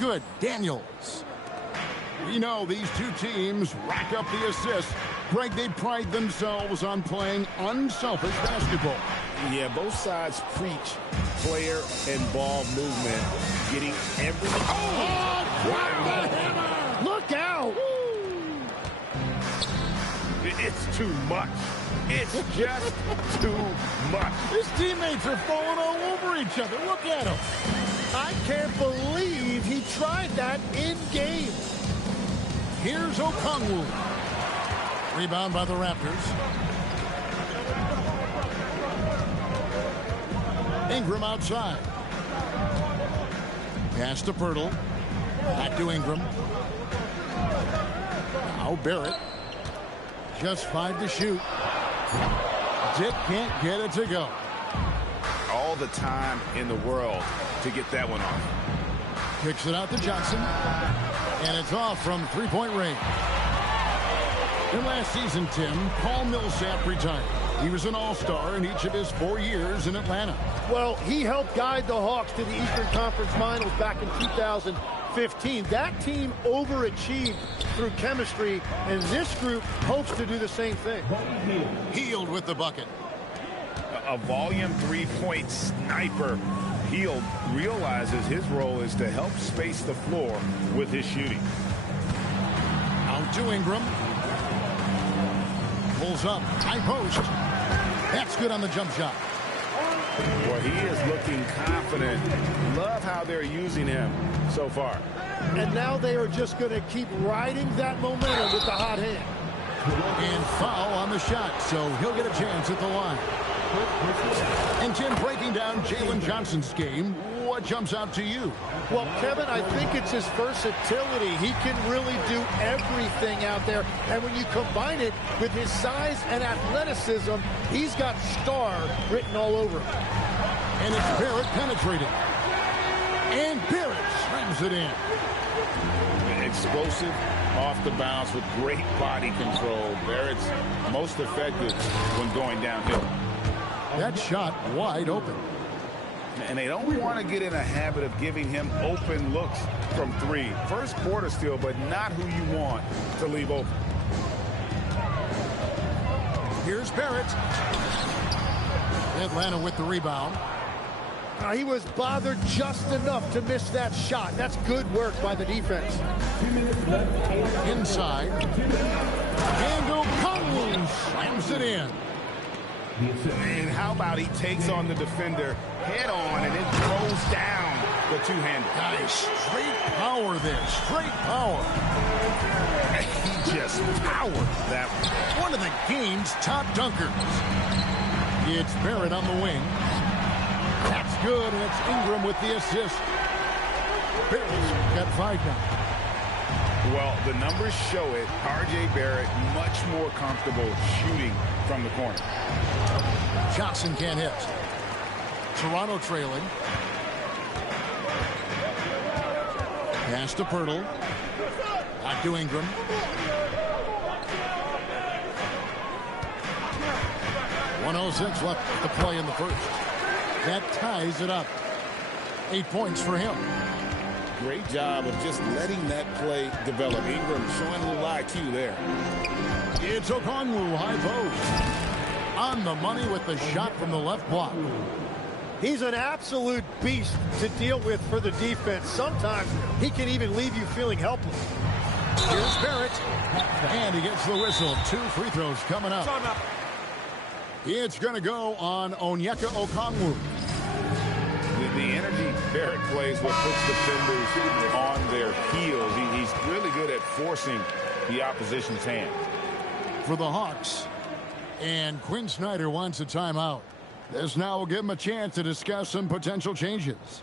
Good. Daniels. We know these two teams rack up the assists. Greg, they pride themselves on playing unselfish basketball. Yeah, both sides preach player and ball movement, getting everything. Oh, wow. The hammer! Look out! It's too much. It's just too much. His teammates are falling all over each other. Look at him. I can't believe he tried that in game. Here's Okongwu. Rebound by the Raptors. Ingram outside. Pass to Pirtle. Back to Ingram. Now Barrett. Just 5 to shoot. Dick can't get it to go. All the time in the world to get that one off. Kicks it out to Johnson. And it's off from three-point range. In last season, Tim, Paul Millsap retired. He was an all-star in each of his 4 years in Atlanta. Well, he helped guide the Hawks to the Eastern Conference Finals back in 2015. That team overachieved through chemistry, and this group hopes to do the same thing. Hield with the bucket. A volume three-point sniper. Hield realizes his role is to help space the floor with his shooting. Out to Ingram. Pulls up. High post. That's good on the jump shot. Well, he is looking confident. Love how they're using him so far. And now they are just going to keep riding that momentum with the hot hand. And foul on the shot, so he'll get a chance at the line. And Tim, breaking down Jalen Johnson's game, what jumps out to you? Well, Kevin, I think it's his versatility. He can really do everything out there. And when you combine it with his size and athleticism, he's got star written all over him. And it's Barrett penetrating. And Barrett slams it in. Explosive off the bounce with great body control. Barrett's most effective when going downhill. That shot wide open. And they don't want to get in a habit of giving him open looks from three. First quarter still, but not who you want to leave open. Here's Barrett. Atlanta with the rebound. He was bothered just enough to miss that shot. That's good work by the defense. Inside. And Okongwu slams it in. And how about he takes on the defender head on and then throws down the two-hander. Nice. Straight power there. Straight power. He just powered that one. One of the game's top dunkers. It's Barrett on the wing. That's good, and it's Ingram with the assist. Barrett's got 5 now. Well, the numbers show it. R.J. Barrett much more comfortable shooting from the corner. Johnson can't hit. Toronto trailing. Pass to Pirtle. Back to Ingram. .106 left to play in the first. That ties it up. 8 points for him. Great job of just letting that play develop. Ingram showing a little IQ there. It's Okongwu, high post. On the money with the shot from the left block. He's an absolute beast to deal with for the defense. Sometimes he can even leave you feeling helpless. Here's Barrett. And he gets the whistle. 2 free throws coming up. It's going to go on Onyeka Okongwu. The energy Barrett plays what puts defenders on their heels. He's really good at forcing the opposition's hand. For the Hawks. And Quinn Snyder wants a timeout. This now will give him a chance to discuss some potential changes.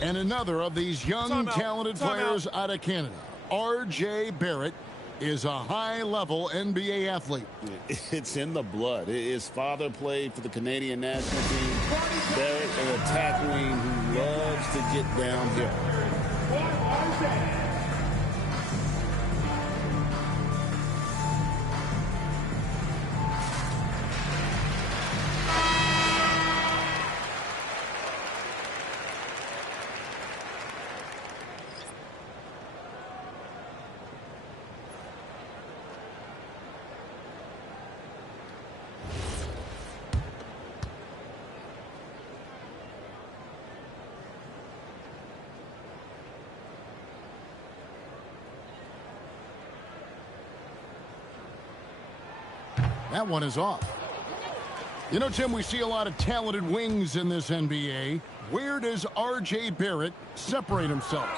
And another of these young, talented players out of Canada, R.J. Barrett, is a high-level NBA athlete. It's in the blood. His father played for the Canadian national team. Barrett, an attack wing who loves to get downhill. That one is off. You know, Tim, we see a lot of talented wings in this NBA. Where does R.J. Barrett separate himself?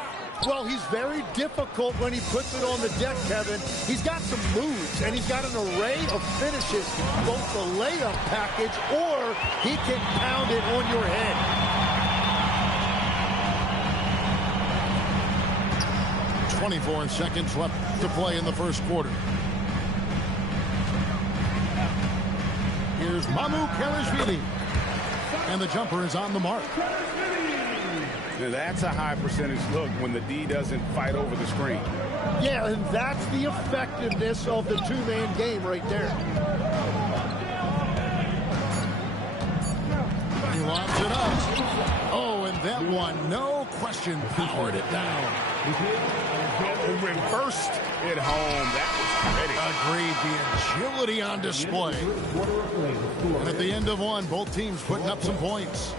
Well, he's very difficult when he puts it on the deck, Kevin. He's got some moves, and he's got an array of finishes, both the layup package, or he can pound it on your head. 24 seconds left to play in the first quarter. Here's Mamu Kelishvili. And the jumper is on the mark. Now that's a high percentage look when the D doesn't fight over the screen. Yeah, and that's the effectiveness of the two-man game right there. He lobs it up. Oh, and that one, no question, powered it down. Reversed it home. That was pretty. Agreed. The agility on display. And at the end of one, both teams putting up some points.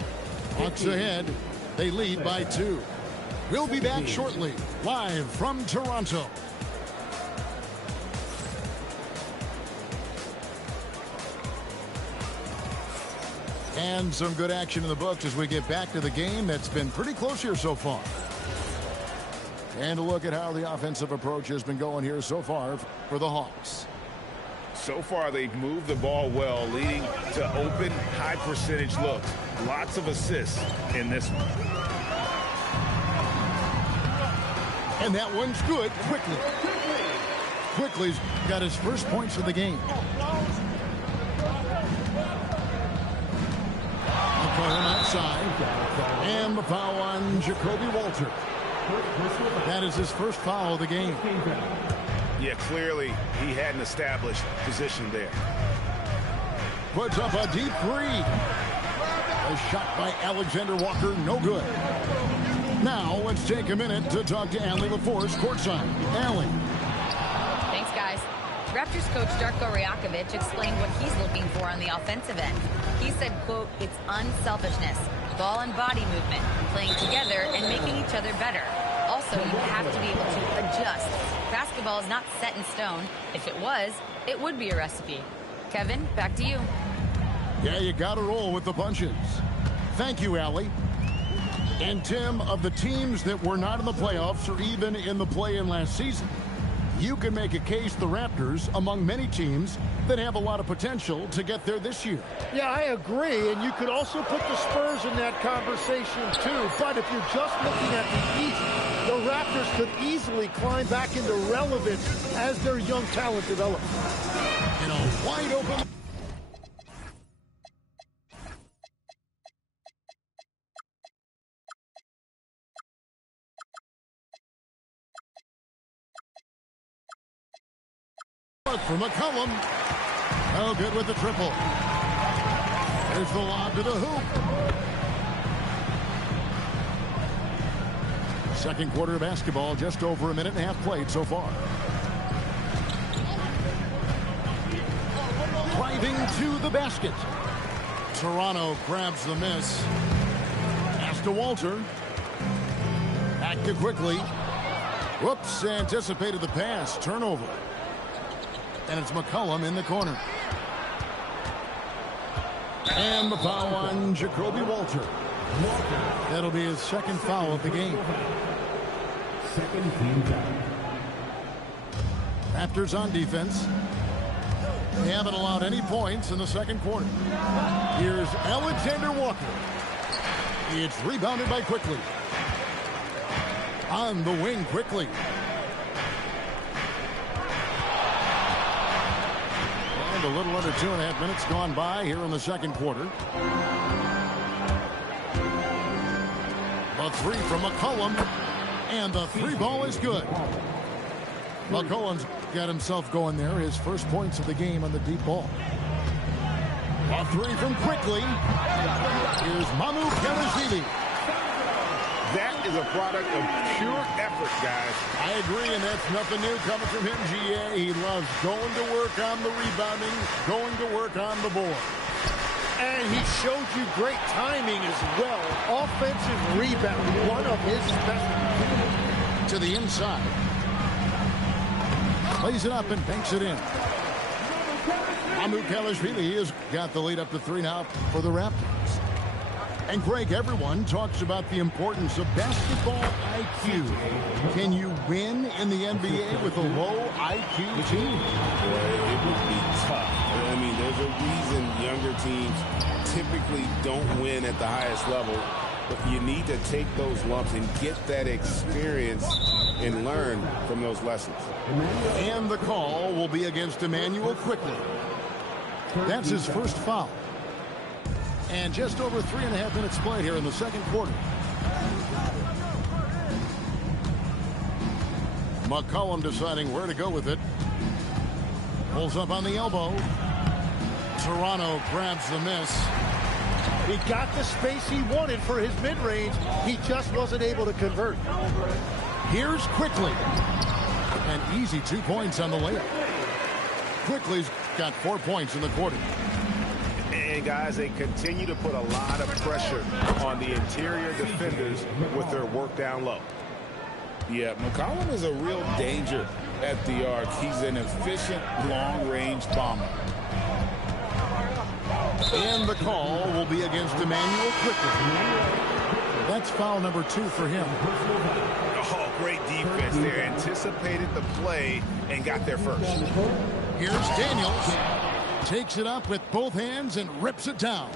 Hawks ahead. They lead by 2. We'll be back shortly, live from Toronto. And some good action in the books as we get back to the game that's been pretty close here so far. And a look at how the offensive approach has been going here so far for the Hawks. So far, they've moved the ball well, leading to open, high-percentage looks. Lots of assists in this one. And that one's good. Quickly's got his first points of the game. McCollum outside. And the foul on Jacoby Walter. That is his first foul of the game. Yeah, clearly he hadn't established position there. Puts up a deep 3. A shot by Alexander Walker, no good. Now let's take a minute to talk to Allie LaForce courtside. Allie. Thanks, guys. Raptors coach Darko Rajakovic explained what he's looking for on the offensive end. He said, quote, it's unselfishness, ball and body movement, playing together and making each other better. Also, you have to be able to adjust. Basketball is not set in stone. If it was, it would be a recipe. Kevin, back to you. Yeah, you got to roll with the punches. Thank you, Allie. And Tim, of the teams that were not in the playoffs or even in the play-in last season, you can make a case the Raptors among many teams that have a lot of potential to get there this year. Yeah, I agree, and you could also put the Spurs in that conversation too. But if you're just looking at the East, the Raptors could easily climb back into relevance as their young talent develops. In a wide open... for McCollum. Oh, good with the triple. There's the lob to the hoop. Second quarter of basketball, just over a minute and a half played so far. Driving to the basket. Toronto grabs the miss. Pass to Walter. Back to Quickly. Whoops, anticipated the pass. Turnover. And it's McCollum in the corner. And the foul on Jacoby Walter. That'll be his second foul of the game. Second team foul. Raptors on defense. They haven't allowed any points in the second quarter. Here's Alexander Walker. It's rebounded by Quickly. On the wing, Quickly. A little under 2.5 minutes gone by here in the second quarter. The 3 from McCollum, and the 3 ball is good. McCollum's got himself going there, his first points of the game on the deep ball. A 3 from Quickly. Here's Mamu Kelishvili. That is a product of pure effort, guys. I agree, and that's nothing new coming from him, GA. He loves going to work on the rebounding, going to work on the board. And he showed you great timing as well. Offensive rebound, one of his specialties. To the inside. Plays it up and banks it in. Mamukelashvili has got the lead up to 3 now for the Raptors. And Greg, everyone talks about the importance of basketball IQ. Can you win in the NBA with a low IQ team? Boy, it would be tough. I mean, there's a reason younger teams typically don't win at the highest level. But you need to take those lumps and get that experience and learn from those lessons. And the call will be against Immanuel Quickley. That's his first foul. And just over 3.5 minutes played here in the second quarter. McCollum deciding where to go with it. Pulls up on the elbow. Toronto grabs the miss. He got the space he wanted for his mid-range. He just wasn't able to convert. Here's Quickley. An easy 2 points on the layup. Quickley's got 4 points in the quarter. And guys, they continue to put a lot of pressure on the interior defenders with their work down low. Yeah, McCollum is a real danger at the arc. He's an efficient long-range bomber. And the call will be against Immanuel Quickley. That's foul number 2 for him. Oh, great defense there. Anticipated the play and got there first. Here's Daniels. Takes it up with both hands and rips it down.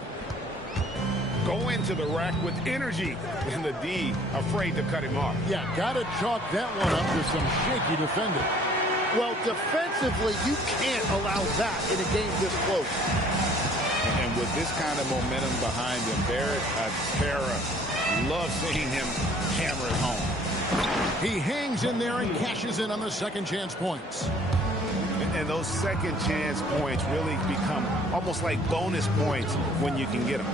Go into the rack with energy. And the D afraid to cut him off. Yeah, got to chalk that one up to some shaky defending. Well, defensively, you can't allow that in a game this close. And with this kind of momentum behind him, Barrett, a terror. Love seeing him hammer it home. He hangs in there and cashes in on the second chance points. And those second chance points really become almost like bonus points when you can get them.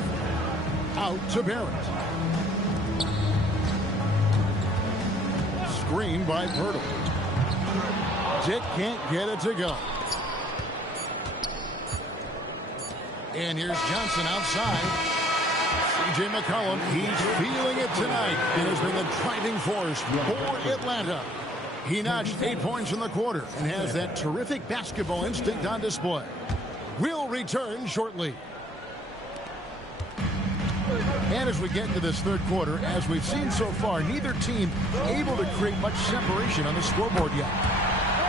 Out to Barrett. Screen by Pirtle. Dick can't get it to go. And here's Johnson outside. C.J. McCollum, he's feeling it tonight and has been the driving force for Atlanta. He notched 8 points in the quarter and has that terrific basketball instinct on display. We'll return shortly. And as we get into this third quarter, as we've seen so far, neither team able to create much separation on the scoreboard yet.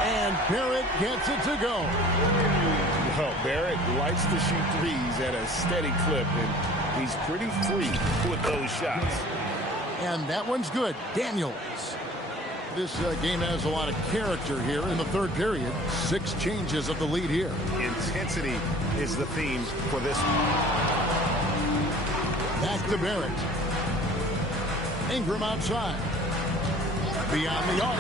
And Barrett gets it to go. Well, Barrett likes to shoot threes at a steady clip, and he's pretty free with those shots. And that one's good. Daniels. This game has a lot of character here in the third period. 6 changes of the lead here. Intensity is the theme for this one. Back to Barrett. Ingram outside. Beyond the arc.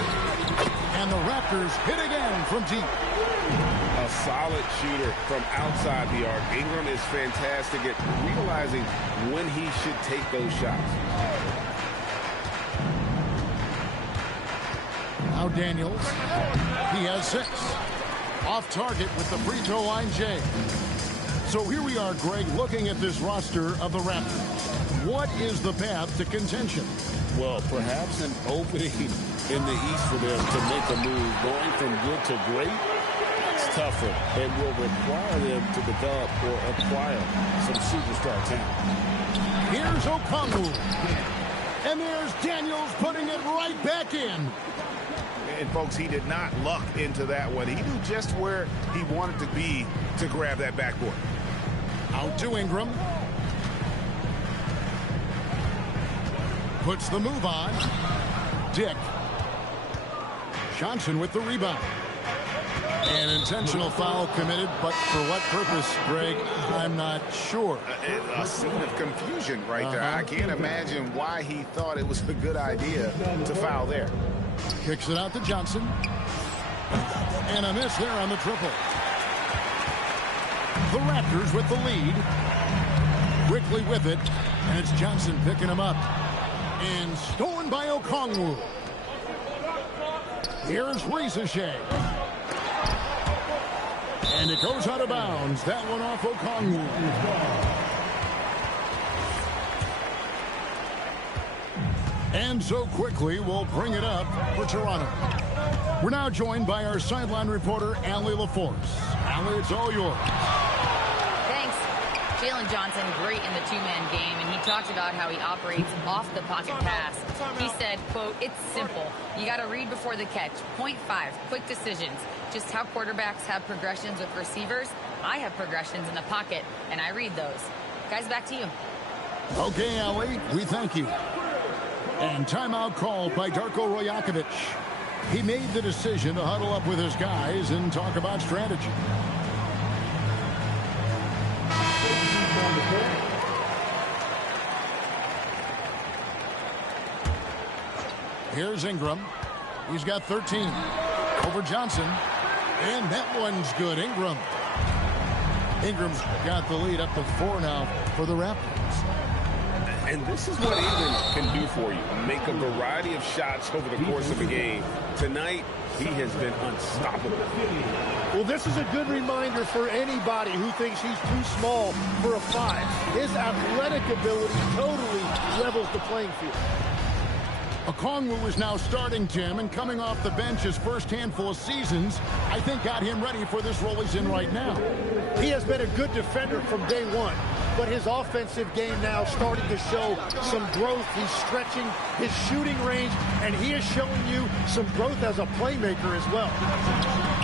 And the Raptors hit again from deep. A solid shooter from outside the arc. Ingram is fantastic at realizing when he should take those shots. Now Daniels. He has 6. Off target with the free throw line, Jay. So here we are, Greg, looking at this roster of the Raptors. What is the path to contention? Well, perhaps an opening in the East for them to make a move. Going from good to great, it's tougher and will require them to develop or acquire some superstar talent. Here's Okongwu. And there's Daniels putting it right back in. And, folks, he did not luck into that one. He knew just where he wanted to be to grab that backboard. Out to Ingram. Puts the move on. Dick. Johnson with the rebound. An intentional foul committed, but for what purpose, Greg, I'm not sure. A scene of confusion right there. I can't imagine why he thought it was a good idea to foul there. Kicks it out to Johnson. And a miss there on the triple. The Raptors with the lead. Quickly with it. And it's Johnson picking him up. And stolen by Okongwu. Here's Risache. And it goes out of bounds. That one off Okongwu. And so quickly we'll bring it up for Toronto. We're now joined by our sideline reporter, Allie LaForce. Allie, it's all yours. Thanks. Jalen Johnson, great in the two-man game, and he talked about how he operates off the pocket pass. He said, quote, it's simple. You got to read before the catch. Point 5, quick decisions. Just how quarterbacks have progressions with receivers, I have progressions in the pocket, and I read those. Guys, back to you. Okay, Allie, we thank you. And timeout called by Darko Rajakovic. He made the decision to huddle up with his guys and talk about strategy. Here's Ingram. He's got 13 over Johnson. And that one's good. Ingram's got the lead up to 4 now for the Raptors. And this is what Ingram can do for you. Make a variety of shots over the course of a game. Tonight, he has been unstoppable. Well, this is a good reminder for anybody who thinks he's too small for a 5. His athletic ability totally levels the playing field. Okongwu is now starting, Tim, and coming off the bench his first handful of seasons, I think got him ready for this role he's in right now. He has been a good defender from day one, but his offensive game now starting to show some growth. He's stretching his shooting range, and he is showing you some growth as a playmaker as well.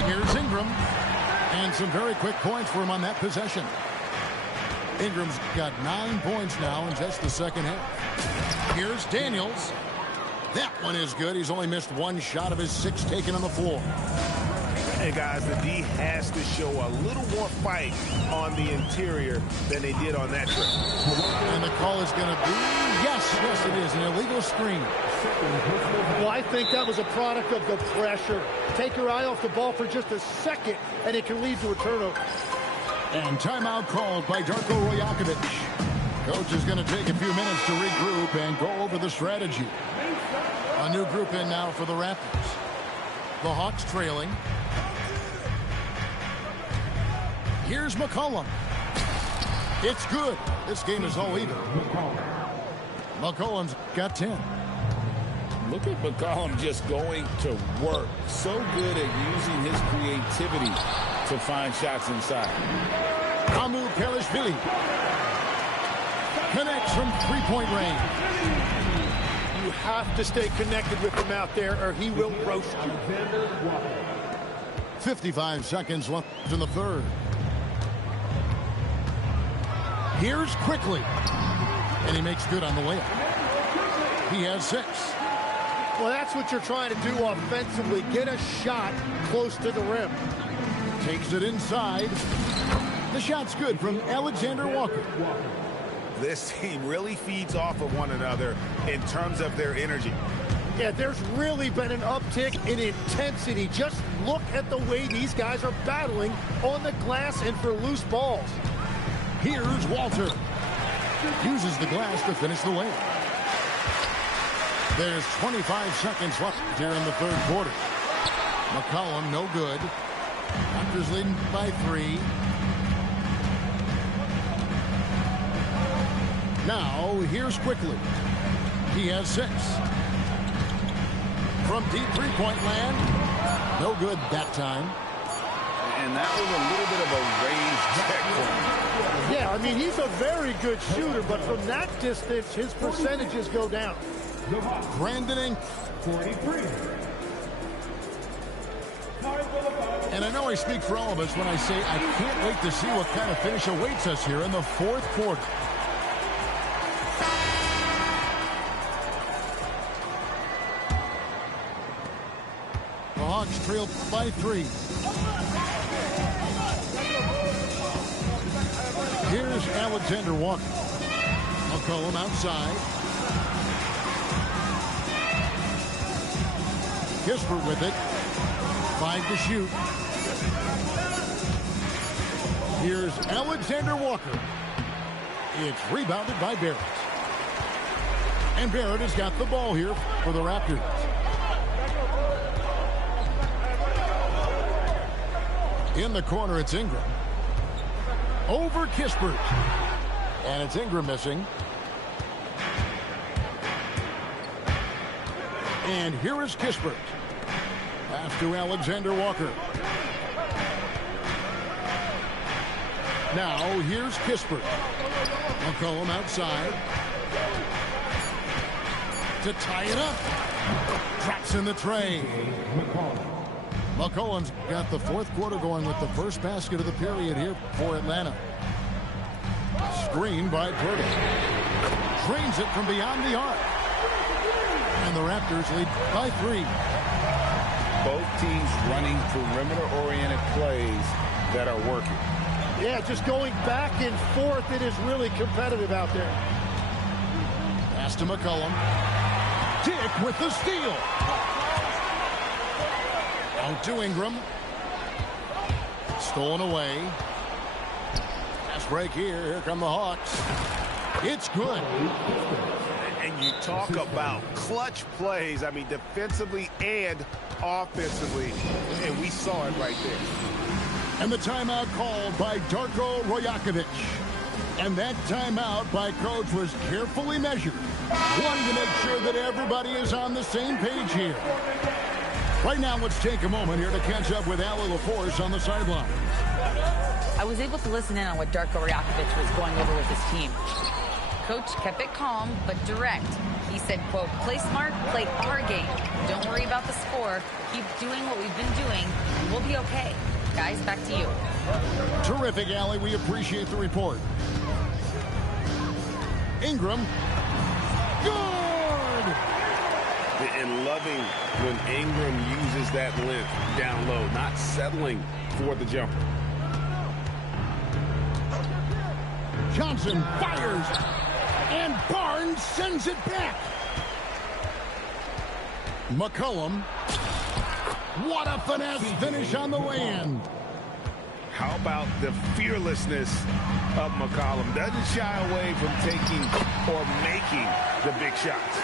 Here's Ingram, and some very quick points for him on that possession. Ingram's got 9 points now in just the second half. Here's Daniels. That one is good. He's only missed 1 shot of his 6 taken on the floor. Hey, guys, the D has to show a little more fight on the interior than they did on that trip. And the call is going to be, yes, it is, an illegal screen. Well, I think that was a product of the pressure. Take your eye off the ball for just a second, and it can lead to a turnover. And timeout called by Darko Rajakovic. Coach is going to take a few minutes to regroup and go over the strategy. A new group in now for the Raptors. The Hawks trailing. Here's McCollum. It's good. This game is all even. McCollum's got 10. Look at McCollum just going to work. So good at using his creativity to find shots inside. Amu Pelishvili connects from three-point range. You have to stay connected with him out there, or he will roast you. 55 seconds left in the third. Here's Quickly. And he makes good on the layup. He has 6. Well, that's what you're trying to do offensively. Get a shot close to the rim. Takes it inside. The shot's good from Alexander Walker. This team really feeds off of one another in terms of their energy. Yeah, there's really been an uptick in intensity. Just look at the way these guys are battling on the glass and for loose balls. Here's Walter. Uses the glass to finish the layup. There's 25 seconds left here in the third quarter. McCollum, no good. Raptors leading by 3. Now, here's Quickly. He has 6. From deep three-point land. No good that time. And that was a little bit of a raised check for him. Yeah, I mean, he's a very good shooter, but from that distance, his percentages go down. Brandon Ingram. 43. And I know I speak for all of us when I say I can't wait to see what kind of finish awaits us here in the fourth quarter. The Hawks trail by 3. Here's Alexander Walker. McCollum outside. Kispert with it. 5 to shoot. Here's Alexander Walker. It's rebounded by Barrett. And Barrett has got the ball here for the Raptors. In the corner, it's Ingram. Over Kispert. And it's Ingram missing. And here is Kispert. Pass to Alexander Walker. Now, here's Kispert. McCollum outside. To tie it up. Drops in the tray. McCollum's got the fourth quarter going with the first basket of the period here for Atlanta. Screen by Purdy. Drains it from beyond the arc. And the Raptors lead by 3. Both teams running perimeter-oriented plays that are working. Yeah, just going back and forth. It is really competitive out there. Pass to McCollum. Dick with the steal. Out to Ingram. Stolen away. Pass break here. Here come the Hawks. It's good. And you talk about clutch plays, I mean, defensively and offensively, and we saw it right there. And the timeout called by Darko Rajakovic. And that timeout by Coach was carefully measured, wanting to make sure that everybody is on the same page here. Right now, let's take a moment here to catch up with Allie LaForce on the sideline. I was able to listen in on what Darko Rajakovic was going over with his team. Coach kept it calm but direct. He said, quote, play smart, play our game. Don't worry about the score. Keep doing what we've been doing, and we'll be okay. Guys, back to you. Terrific, Allie. We appreciate the report. Ingram. Good! And loving when Ingram uses that length down low, not settling for the jumper. Johnson fires. And Barnes sends it back. McCollum. What a finesse finish on the way-in. How about the fearlessness of McCollum? Doesn't shy away from taking or making the big shots.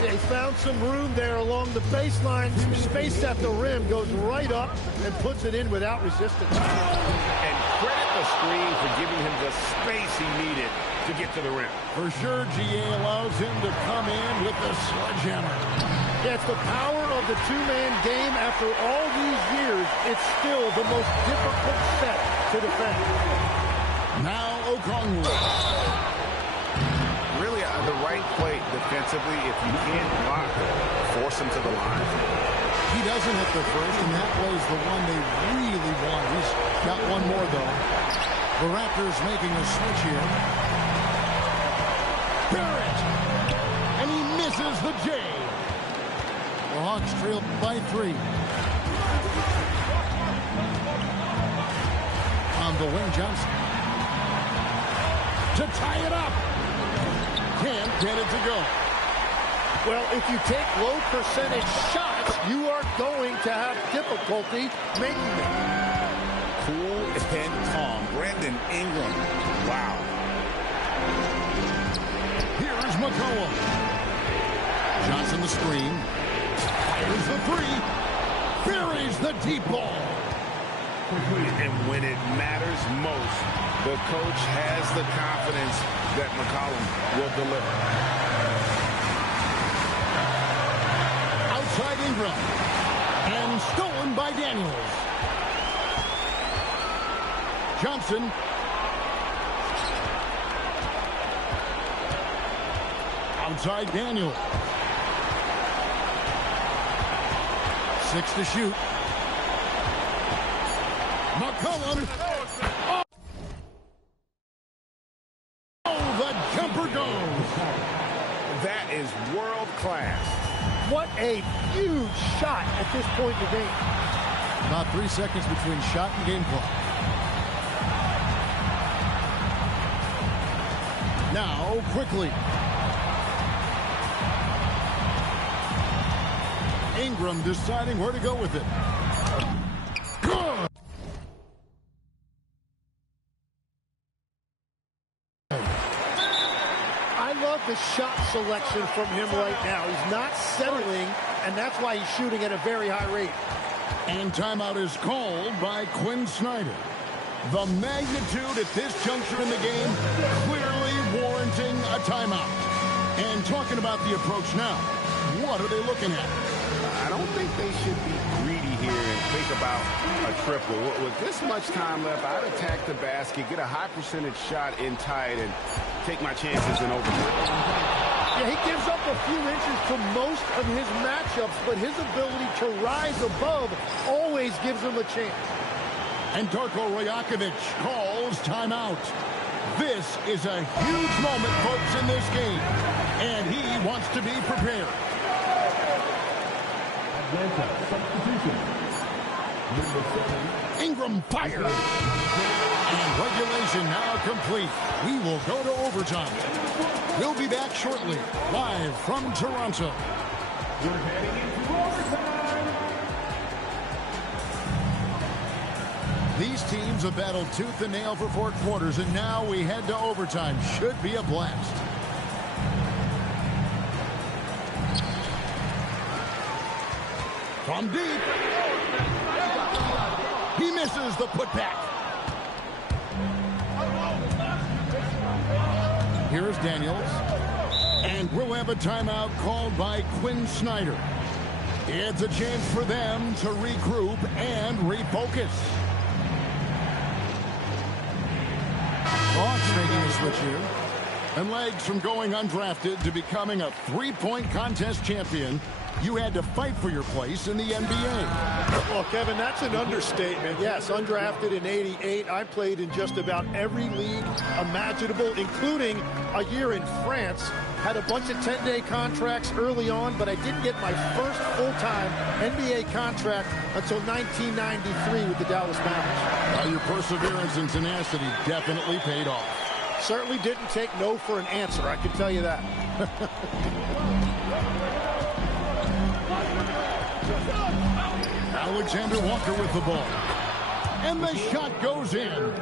They found some room there along the baseline. Space at the rim, goes right up and puts it in without resistance. And credit the screen for giving him the space he needed to get to the rim. For sure, GA allows him to come in with the sledgehammer. Yeah, it's the power of the two-man game. After all these years, it's still the most difficult set to defend. Now Okongwu. Really the right play defensively. If you can't block, force him to the line. He doesn't hit the first, and that was the one they really want. He's got one more, though. The Raptors making a switch here. Barrett! And he misses the J. The Hawks trail by 3. On the wing, Johnson. To tie it up. Can't get it to go. Well, if you take low percentage shots, you are going to have difficulty making them. Cool and calm. Brandon Ingram. Wow. Here's McCollum. Johnson the screen. Fires the 3. Buries the deep ball. And when it matters most, the coach has the confidence that McCollum will deliver. Outside Ingram. And stolen by Daniels. Johnson. Outside Daniels. 6 to shoot. McCollum. Oh, the jumper goes. That is world class. What a huge shot at this point in the game. About 3 seconds between shot and game clock. Now, quickly. Ingram deciding where to go with it. Good. I love the shot selection from him right now. He's not settling, and that's why he's shooting at a very high rate. And timeout is called by Quinn Snyder. The magnitude at this juncture in the game clearly warranting a timeout. And talking about the approach now, what are they looking at? I don't think they should be greedy here and take a about a triple. With this much time left, I'd attack the basket, get a high percentage shot in tight, and take my chances in overtime. Yeah, he gives up a few inches to most of his matchups, but his ability to rise above always gives him a chance. And Darko Rajakovic calls timeout. This is a huge moment, folks, in this game. And he wants to be prepared. Atlanta, substitution. Number 7. Ingram fires. And regulation now complete. We will go to overtime. We'll be back shortly, live from Toronto. We're heading into overtime. These teams have battled tooth and nail for 4 quarters, and now we head to overtime. Should be a blast. From deep. He misses the putback. Here's Daniels. And we'll have a timeout called by Quinn Snyder. It's a chance for them to regroup and refocus. Hawks making a switch here. And legs from going undrafted to becoming a 3-point contest champion, you had to fight for your place in the NBA. Well, Kevin, that's an understatement. Yes, undrafted in '88. I played in just about every league imaginable, including a year in France. Had a bunch of 10-day contracts early on, but I didn't get my first full-time NBA contract until 1993 with the Dallas Mavericks. Well, your perseverance and tenacity definitely paid off. Certainly didn't take no for an answer, I can tell you that. Alexander Walker with the ball. And the shot goes in.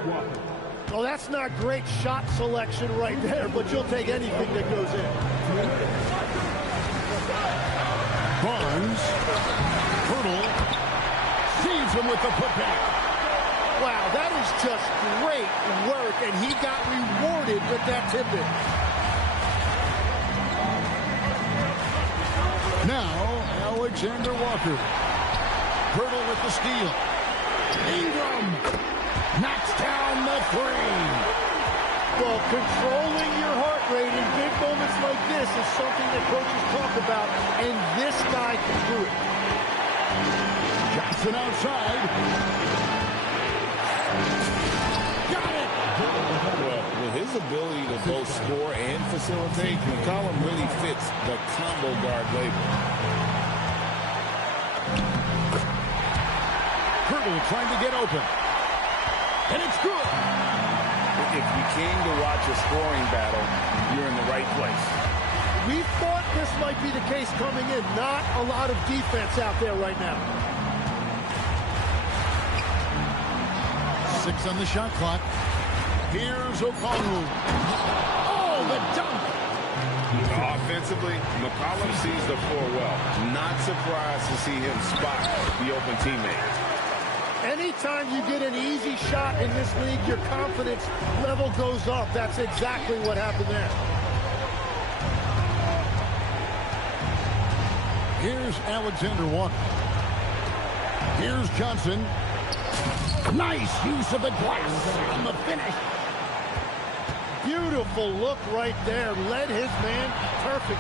Well, that's not great shot selection right there, but you'll take anything that goes in. Barnes. Hurdle. Sees him with the putback. Wow, that is just great work, and he got rewarded with that tip-in. Now, Alexander Walker. Hurdle with the steal. Ingram knocks down the 3. Well, controlling your heart rate in big moments like this is something that coaches talk about, and this guy can do it. Johnson outside. Got it! Well, with his ability to both score and facilitate, McCollum really fits the combo guard label. Hurdle trying to get open. And it's good. If you came to watch a scoring battle, you're in the right place. We thought this might be the case coming in. Not a lot of defense out there right now. 6 on the shot clock. Here's Okongwu. Oh, the dunk. Offensively, McCollum sees the floor well. Not surprised to see him spot the open teammate. Anytime you get an easy shot in this league, your confidence level goes up. That's exactly what happened there. Here's Alexander Walker. Here's Johnson. Nice use of the glass on the finish. Beautiful look right there. Led his man perfectly.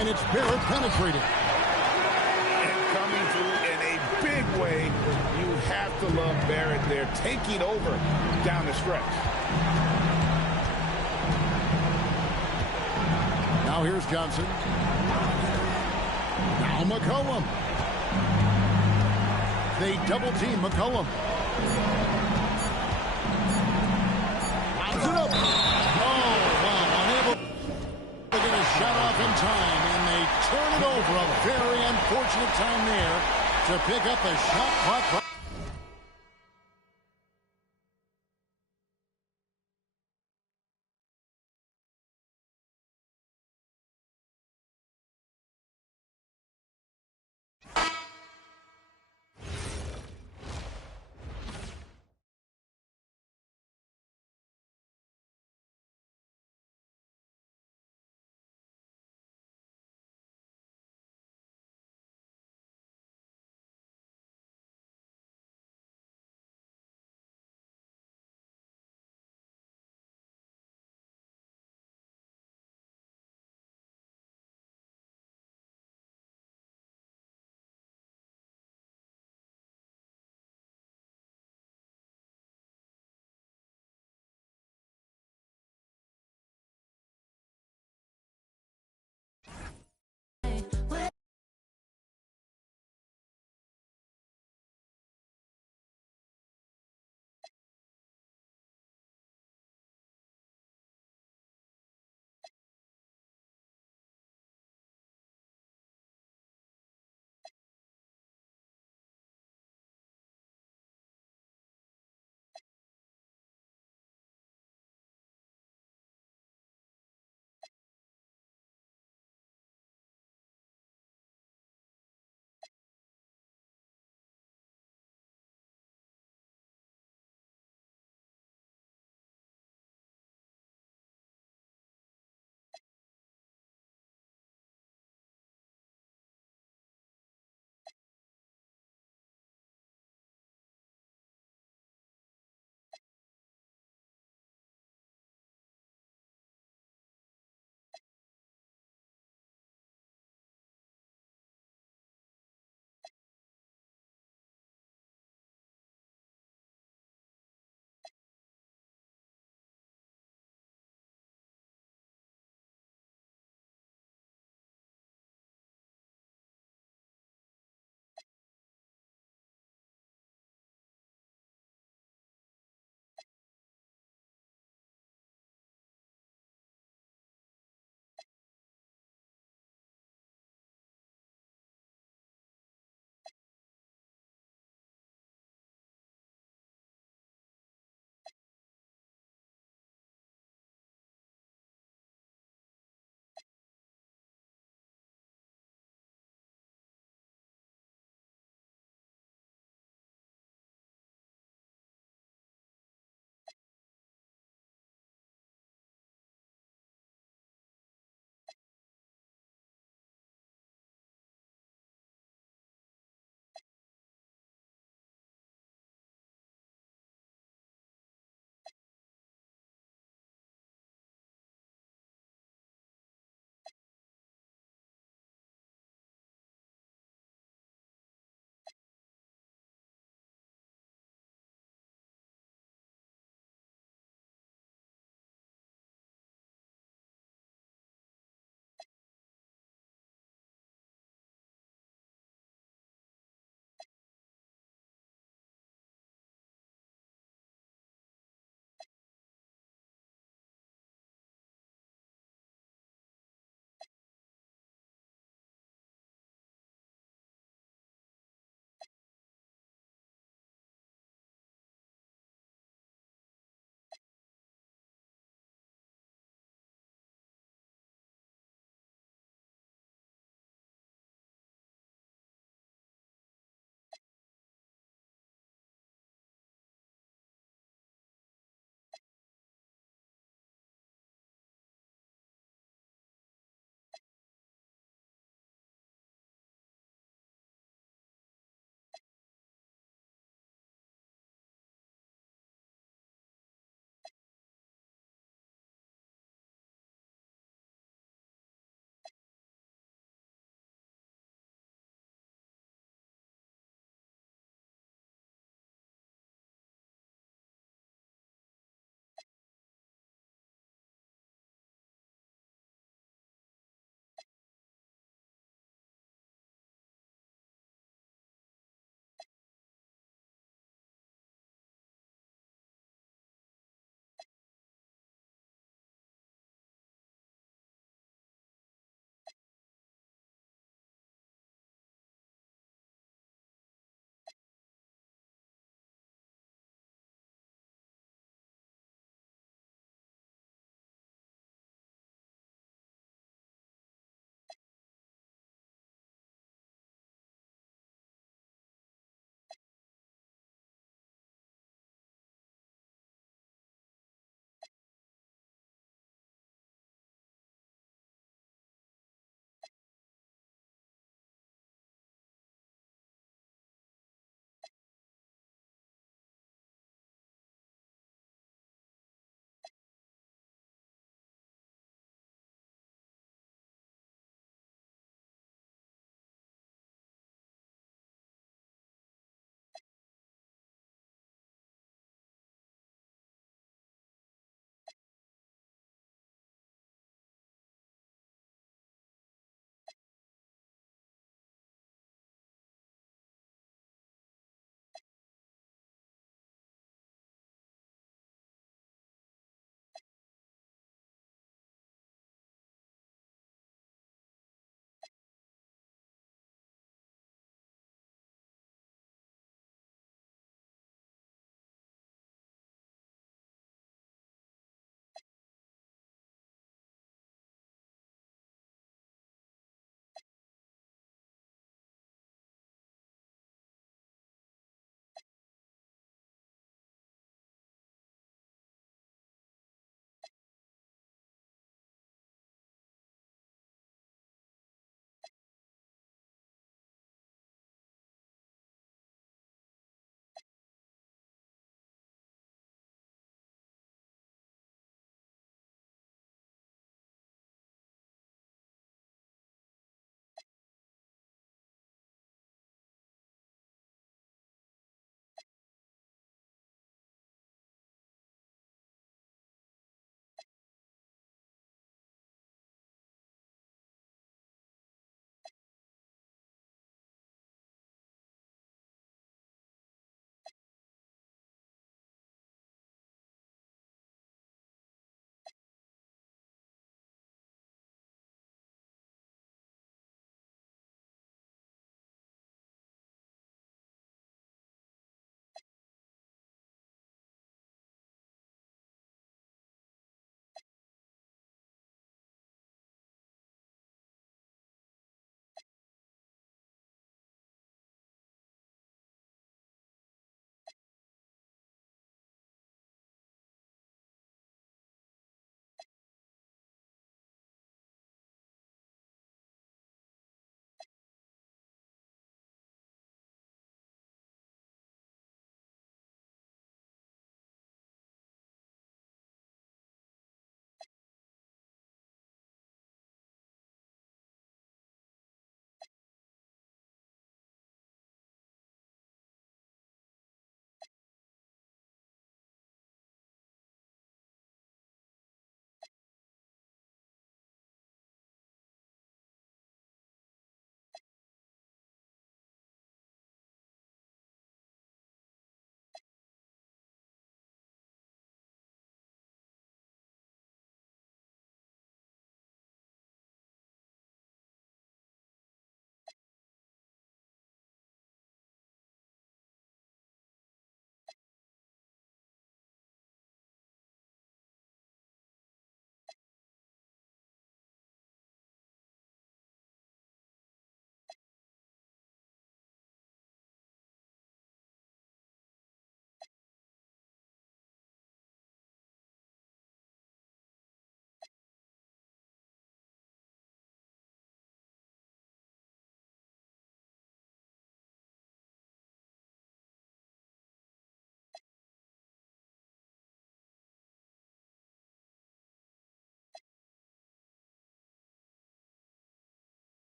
And it's Barrett penetrating. And coming through in a big way, you have to love Barrett there, taking over down the stretch. Now here's Johnson. Now McCollum. They double team McCollum. Lines it up. Oh, wow. Unable to get a shot off in time, and they turn it over. A very unfortunate time there to pick up the shot clock.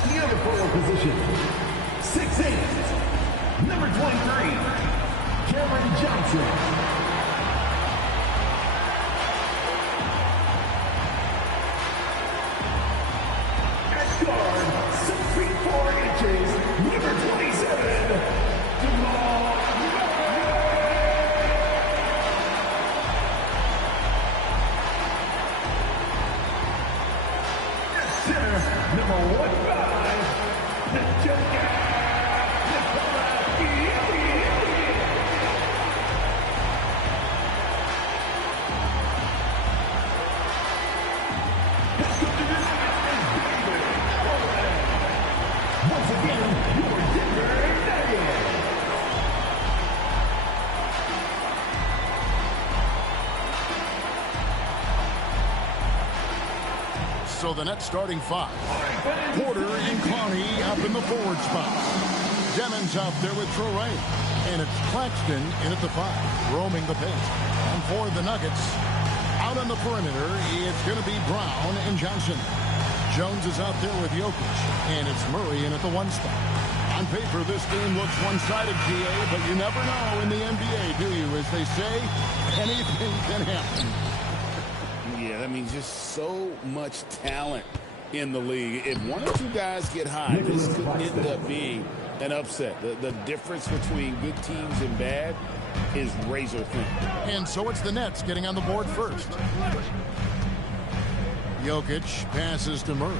At the other forward position, 6'8", number 23, Cameron Johnson. Guard, 6 feet 4 inches, number 27, Jamal Murray. Center, number 15, the Joker, Nikola Jokic. Once again, your Denver Nuggets. So the Nets starting five. Porter and Clowney up in the forward spot. Demons out there with Traore. And it's Claxton in at the five, roaming the paint. And for the Nuggets, out on the perimeter, it's going to be Brown and Johnson. Jones is out there with Jokic, and it's Murray in at the one spot. On paper, this game looks one-sided, GA, but you never know in the NBA, do you? As they say, anything can happen. Yeah, I mean, just so much talent in the league. If one or two guys get hot, this could end up being an upset. The difference between good teams and bad is razor thin. And so it's the Nets getting on the board first. Jokic passes to Murray.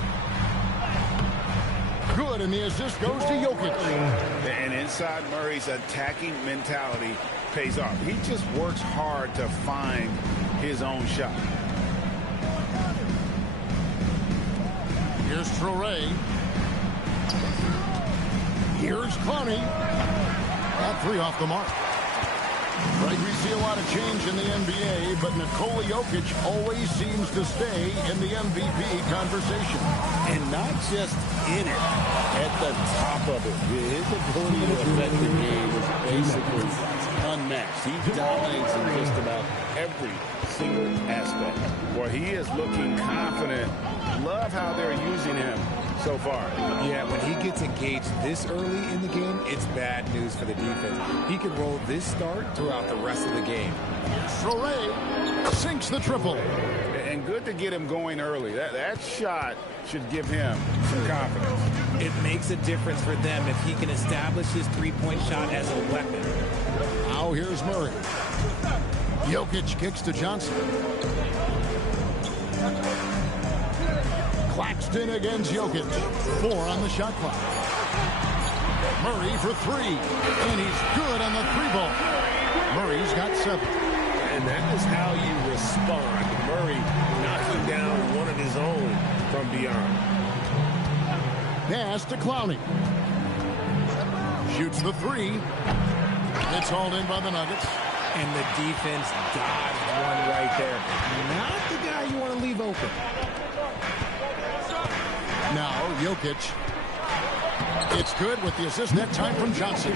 Good, and the assist goes to Jokic. And inside Murray's attacking mentality pays off. He just works hard to find his own shot. Here's Traore. Here's Clowney. That three off the mark. Right, we see a lot of change in the NBA, but Nikola Jokic always seems to stay in the MVP conversation. And not just in it, at the top of it. His ability to affect the game is basically unmatched. He dominates in just about every single aspect. Well, he is looking confident. Love how they're using him so far. Yeah, when he gets engaged this early in the game, it's bad news for the defense. He can roll this start throughout the rest of the game. Traore sinks the triple. And good to get him going early. That shot should give him some confidence. It makes a difference for them if he can establish his three-point shot as a weapon. Now here's Murray. Jokic kicks to Johnson. Claxton against Jokic. 4 on the shot clock. Murray for 3. And he's good on the 3-ball. Murray's got 7. And that is how you respond. Murray knocking down one of his own from beyond. Pass to Clowney. Shoots the 3. It's hauled in by the Nuggets. And the defense dodged one right there. Not the guy you want to leave open. Now, Jokic. It's good with the assist that time from Johnson.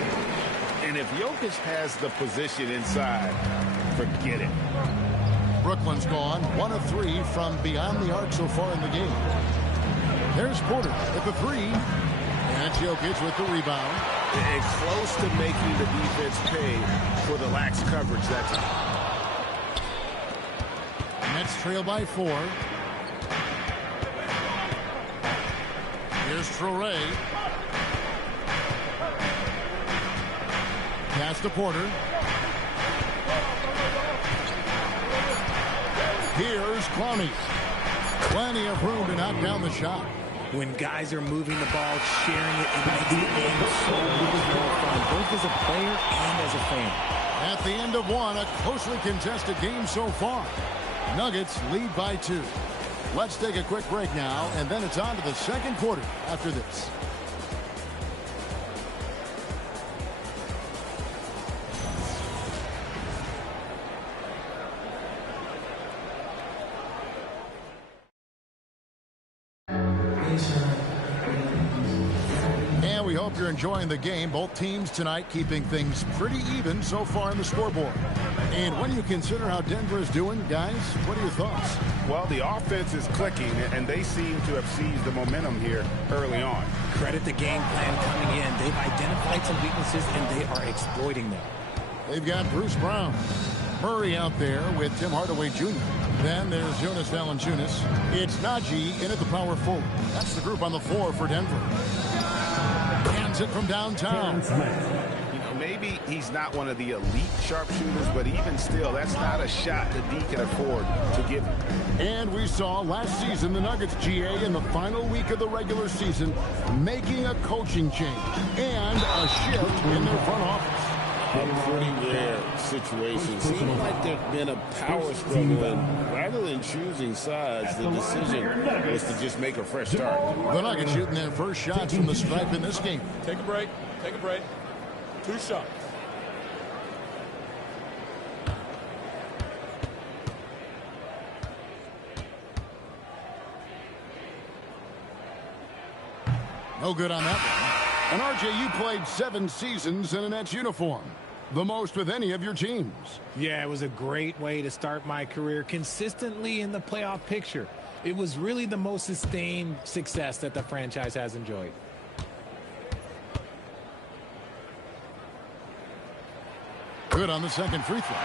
And if Jokic has the position inside, forget it. Brooklyn's gone. 1 of 3 from beyond the arc so far in the game. There's Porter at the 3. And it's Jokic with the rebound. It's close to making the defense pay for the lax coverage that time. Nets trail by 4. Here's Traore. Pass to Porter. Here's Clowney. Plenty of room to knock down the shot. When guys are moving the ball, sharing it makes the game so much more fun, both as a player and as a fan. At the end of 1, a closely contested game so far. Nuggets lead by 2. Let's take a quick break now, and then it's on to the second quarter after this. hope you're enjoying the game. Both teams tonight keeping things pretty even so far in the scoreboard. And when you consider how Denver is doing, guys, what are your thoughts? Well, the offense is clicking, and they seem to have seized the momentum here early on. Credit the game plan coming in. They've identified some weaknesses, and they are exploiting them. They've got Bruce Brown. Murray out there with Tim Hardaway Jr. Then there's Jonas Valanciunas. It's Najee in at the power forward. That's the group on the floor for Denver. Hands it from downtown. You know, maybe he's not one of the elite sharpshooters, but even still, that's not a shot that D can afford to give him. And we saw last season the Nuggets, GA, in the final week of the regular season, making a coaching change and a shift in their front office. A pretty rare situation. Seems like there's been a power struggle, and rather than choosing sides, the decision was to just make a fresh start. The Nuggets shooting their first shots from the stripe in this game. Take a break. Take a break. 2 shots. No good on that one. And RJ, you played 7 seasons in a Nets uniform. The most with any of your teams. Yeah, it was a great way to start my career consistently in the playoff picture. It was really the most sustained success that the franchise has enjoyed. Good on the second free throw.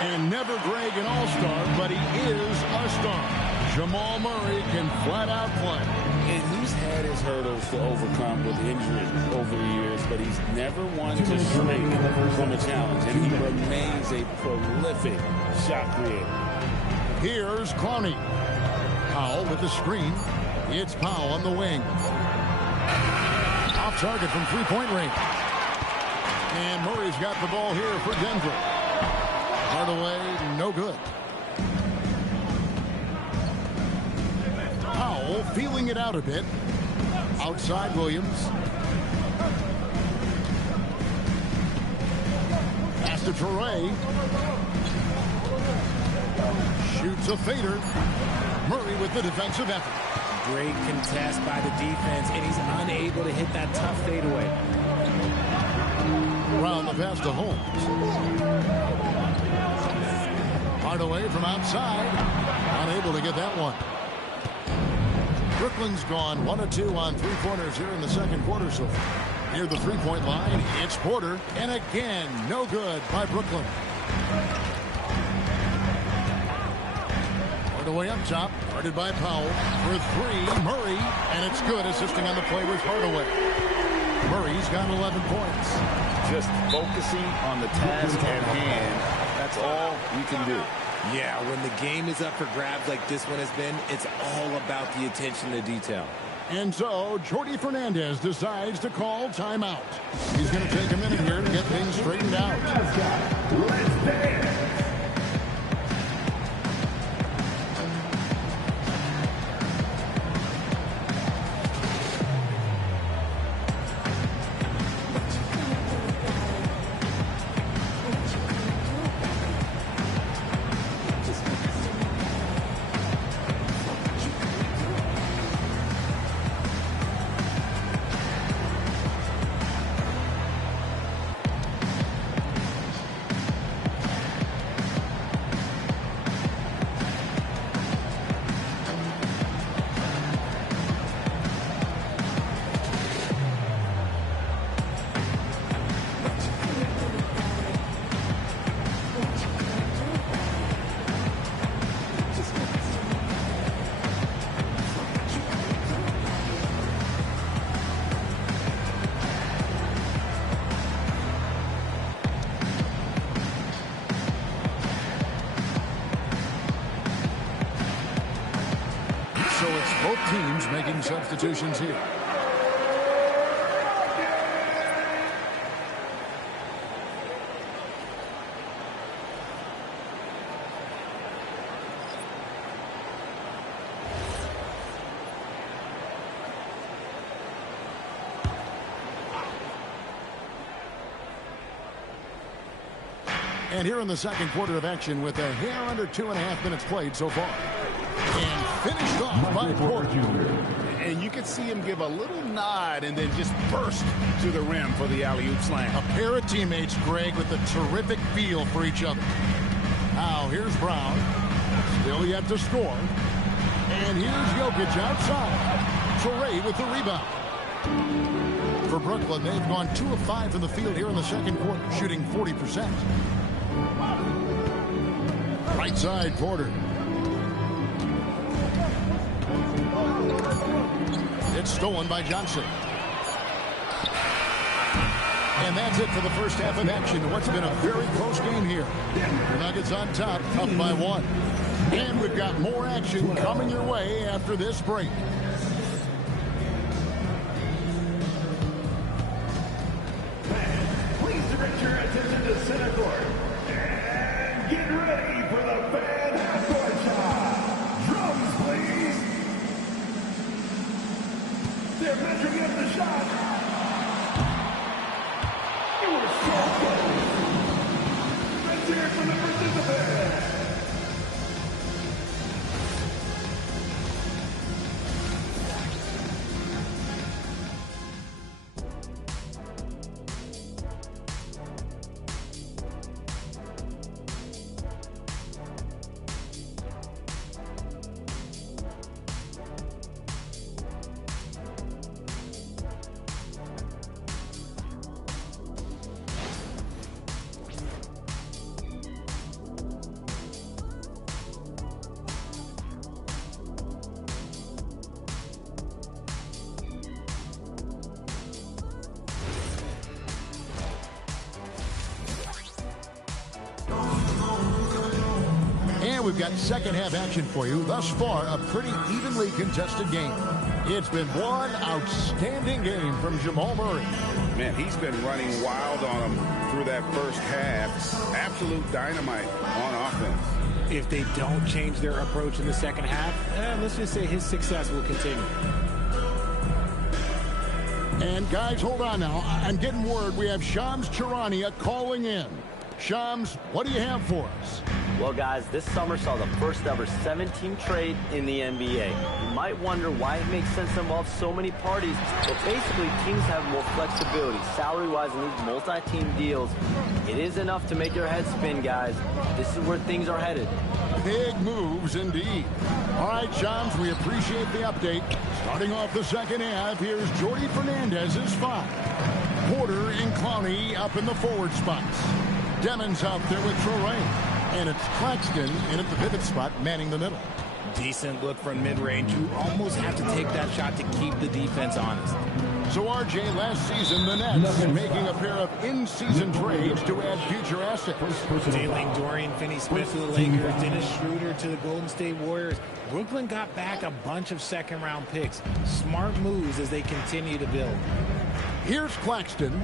And never Greg an all-star, but he is a star. Jamal Murray can flat out play. And he's had his hurdles to overcome with injury over the years, but he's never one to shrink from a challenge, and he remains a prolific shot creator. Here's Clowney. Powell with the screen. It's Powell on the wing. Off target from three-point range. And Murray's got the ball here for Denver. Hardaway, no good. Powell feeling it out a bit. Outside Williams. Pass to Toure. Shoots a fader. Murray with the defensive effort. Great contest by the defense, and he's unable to hit that tough fadeaway. Around the pass to Holmes. Hardaway from outside. Unable to get that one. Brooklyn's gone 1 of 2 on three-pointers here in the second quarter so far. Near the three-point line, it's Porter. And again, no good by Brooklyn. Hardaway up top, guarded by Powell. For 3, Murray. And it's good, assisting on the play with Hardaway. Murray's got 11 points. Just focusing on the task at hand. That's all you can do. Yeah, when the game is up for grabs like this one has been, it's all about the attention to detail. And so, Jordi Fernandez decides to call timeout. He's going to take a minute here to get things straightened out. Let's dance. So it's both teams making substitutions here. And here in the second quarter of action with a hair under 2.5 minutes played so far. And finished off by Porter. And you can see him give a little nod and then just burst to the rim for the alley-oop slam. A pair of teammates, Greg, with a terrific feel for each other. Now, here's Brown. Still yet to score. And here's Jokic outside. Toure with the rebound. For Brooklyn, they've gone 2 of 5 from the field here in the second quarter, shooting 40%. Right side, Porter. It's stolen by Johnson. And that's it for the first half of action. What's been a very close game here. The Nuggets on top, up by 1. And we've got more action coming your way after this break. Please direct your attention to center court. And get ready for the fan half-court shot. Drums, please. They're measuring up the shot. It was so close. Let's hear it from the participants. We've got second half action for you. Thus far, a pretty evenly contested game. It's been one outstanding game from Jamal Murray. Man, he's been running wild on him through that first half. Absolute dynamite on offense. If they don't change their approach in the second half, let's just say his success will continue. And guys, hold on now. I'm getting word we have Shams Charania calling in. Shams, what do you have for us? Well, guys, this summer saw the first ever 7-team trade in the NBA. You might wonder why it makes sense to involve so many parties, but basically teams have more flexibility salary-wise in these multi-team deals. It is enough to make your head spin, guys. This is where things are headed. Big moves indeed. All right, Shams, we appreciate the update. Starting off the second half, here's Jordi Fernandez's 5. Porter and Clowney up in the forward spots. Demons out there with Traore. And it's Claxton in at the pivot spot, manning the middle. Decent look from mid-range. You almost have to take that shot to keep the defense honest. So, RJ, last season, the Nets making a pair of in-season trades to add future assets. Dealing Dorian Finney-Smith to the Lakers, Dennis Schroeder to the Golden State Warriors. Brooklyn got back a bunch of second-round picks. Smart moves as they continue to build. Here's Claxton.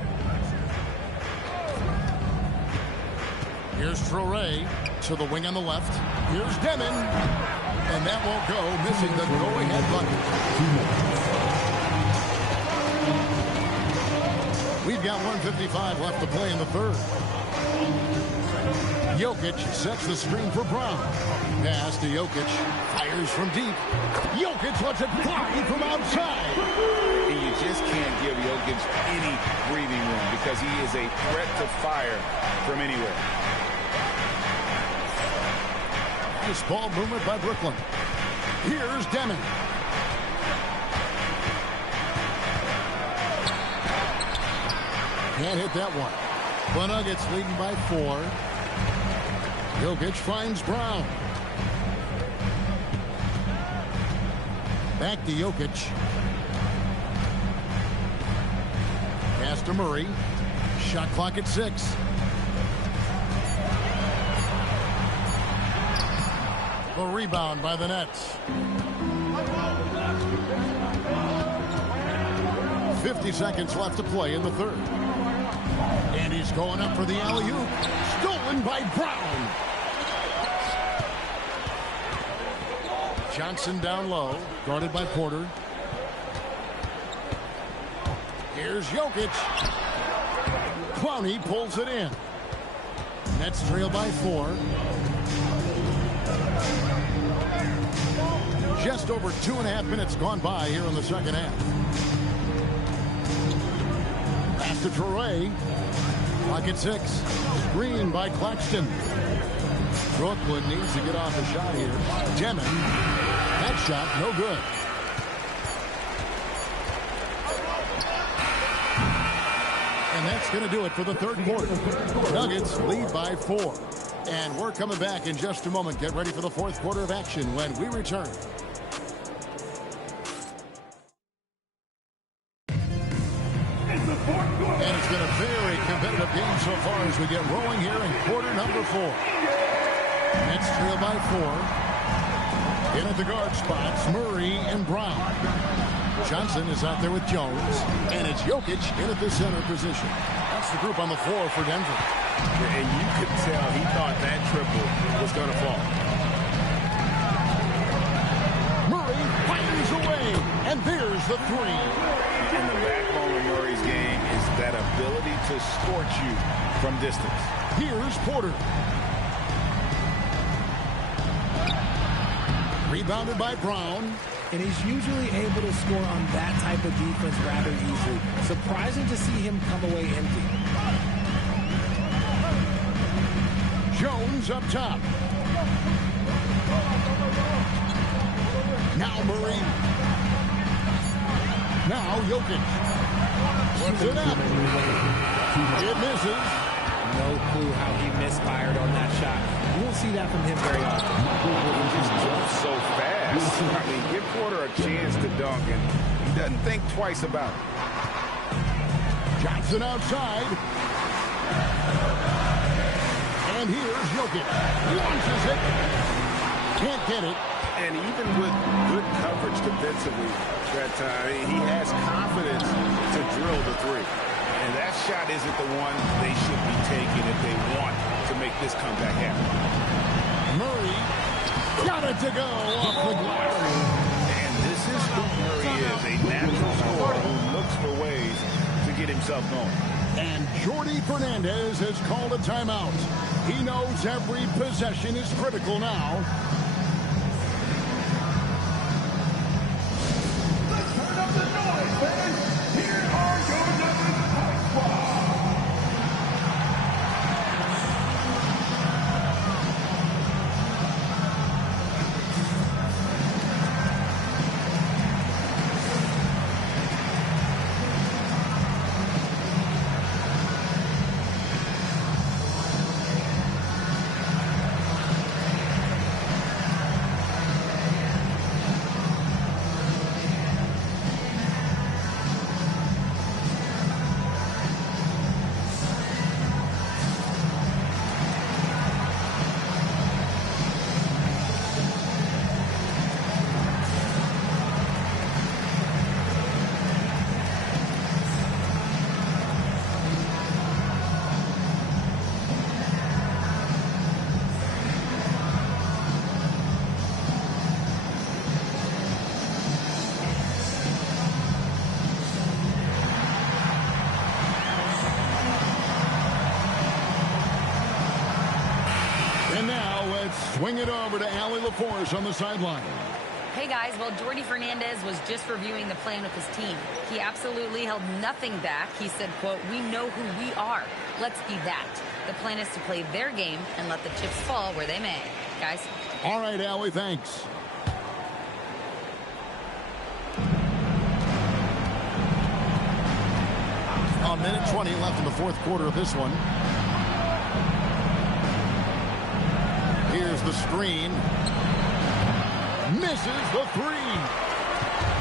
Here's Traore to the wing on the left. Here's Demon. And that won't go, missing the go-ahead bucket. We've got 1:55 left to play in the third. Jokic sets the screen for Brown. Pass to Jokic. Fires from deep. Jokic lets it fly from outside. And you just can't give Jokic any breathing room because he is a threat to fire from anywhere. Nice ball movement by Brooklyn. Here's Demon. Can't hit that one. The Nuggets leading by 4. Jokic finds Brown. Back to Jokic. Pass to Murray. Shot clock at 6. The rebound by the Nets. 50 seconds left to play in the third. And he's going up for the alley-oop. Stolen by Brown. Johnson down low, guarded by Porter. Here's Jokic. Clowney pulls it in. Nets trail by 4. Just over 2.5 minutes gone by here in the second half. Pass to Traore. Clock at 6. Screen by Claxton. Brooklyn needs to get off the shot here. Demon. That shot, no good. And that's going to do it for the third quarter. Nuggets lead by 4. And we're coming back in just a moment. Get ready for the fourth quarter of action when we return. And it's been a very competitive game so far as we get rolling here in quarter number 4. Nets trail by 4. In at the guard spots, Murray and Brown. Johnson is out there with Jones. And it's Jokic in at the center position. That's the group on the floor for Denver. And you could tell he thought that triple was going to fall. Murray fires away. And there's the 3. And the backbone of Murray's game is that ability to scorch you from distance. Here's Porter. Rebounded by Brown. And he's usually able to score on that type of defense rather easily. Surprising to see him come away empty. Jones up top. Now Murray. Now Jokic. What's it up? It misses. No clue how he misfired on that shot. You won't see that from him very often. He just jumps so fast. I mean, give Porter a chance to dunk, and he doesn't think twice about it. Johnson outside. And here's Jokic. Launches it. Can't get it. And even with good coverage defensively that time, he has confidence to drill the 3. And that shot isn't the one they should be taking if they want to make this comeback happen. Murray got it to go off the glass. And this is who Murray is, a natural scorer who looks for ways to get himself going. And Jordi Fernandez has called a timeout. He knows every possession is critical now. Let's turn up the noise, fans. Here are your Nuggets High Squad. Swing it over to Allie LaForce on the sideline. Hey guys, well, Jordi Fernandez was just reviewing the plan with his team. He absolutely held nothing back. He said, quote, "We know who we are. Let's be that." The plan is to play their game and let the chips fall where they may. Guys. All right, Allie, thanks. A minute 20 left in the fourth quarter of this one. Here's the screen. Misses the 3.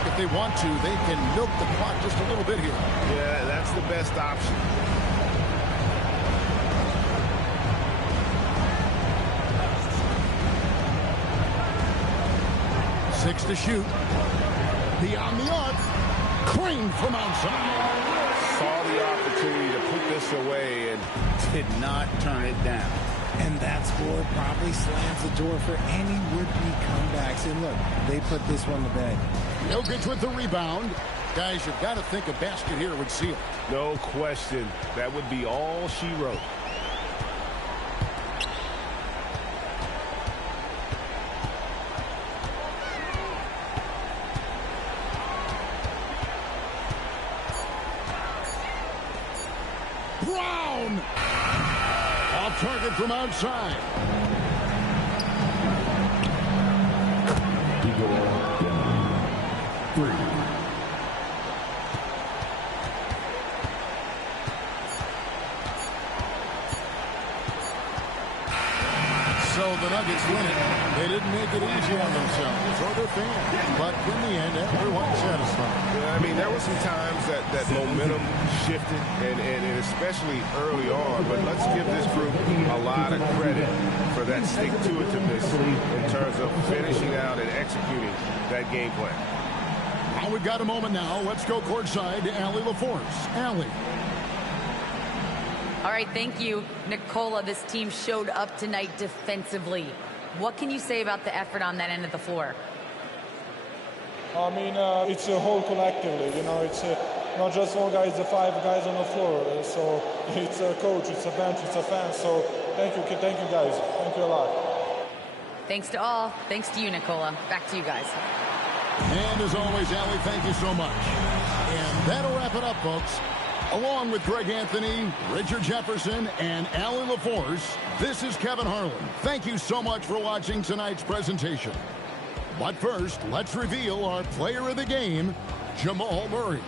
If they want to, they can milk the clock just a little bit here. Yeah, that's the best option. Six to shoot. Beyond the arc. Clean from outside. Saw the opportunity to put this away and did not turn it down. And that score probably slams the door for any would-be comebacks. And look, they put this one to bed. Jokic with the rebound. Guys, you've got to think a basket here would seal. No question. That would be all she wrote. Brown! Off target from outside. Igor down. 3. So the Nuggets win it. They didn't make it easy on themselves or their fans, but in the end, everyone's satisfied. Yeah, I mean, there were some times that momentum shifted, and especially early on, but let's give this group a lot of credit for that stick-to-itiveness in terms of finishing out and executing that game plan. Well, we've got a moment now. Let's go courtside to Allie LaForce. Allie. All right, thank you, Nicola. This team showed up tonight defensively. What can you say about the effort on that end of the floor? I mean, it's a whole collectively. You know, it's not just one guy, it's the 5 guys on the floor. So it's a coach, it's a bench, it's a fan. So thank you guys. Thank you a lot. Thanks to all. Thanks to you, Nicola. Back to you guys. And as always, Allie, thank you so much. And that'll wrap it up, folks. Along with Greg Anthony, Richard Jefferson, and Allie LaForce, this is Kevin Harlan. Thank you so much for watching tonight's presentation. But first, let's reveal our player of the game, Jamal Murray.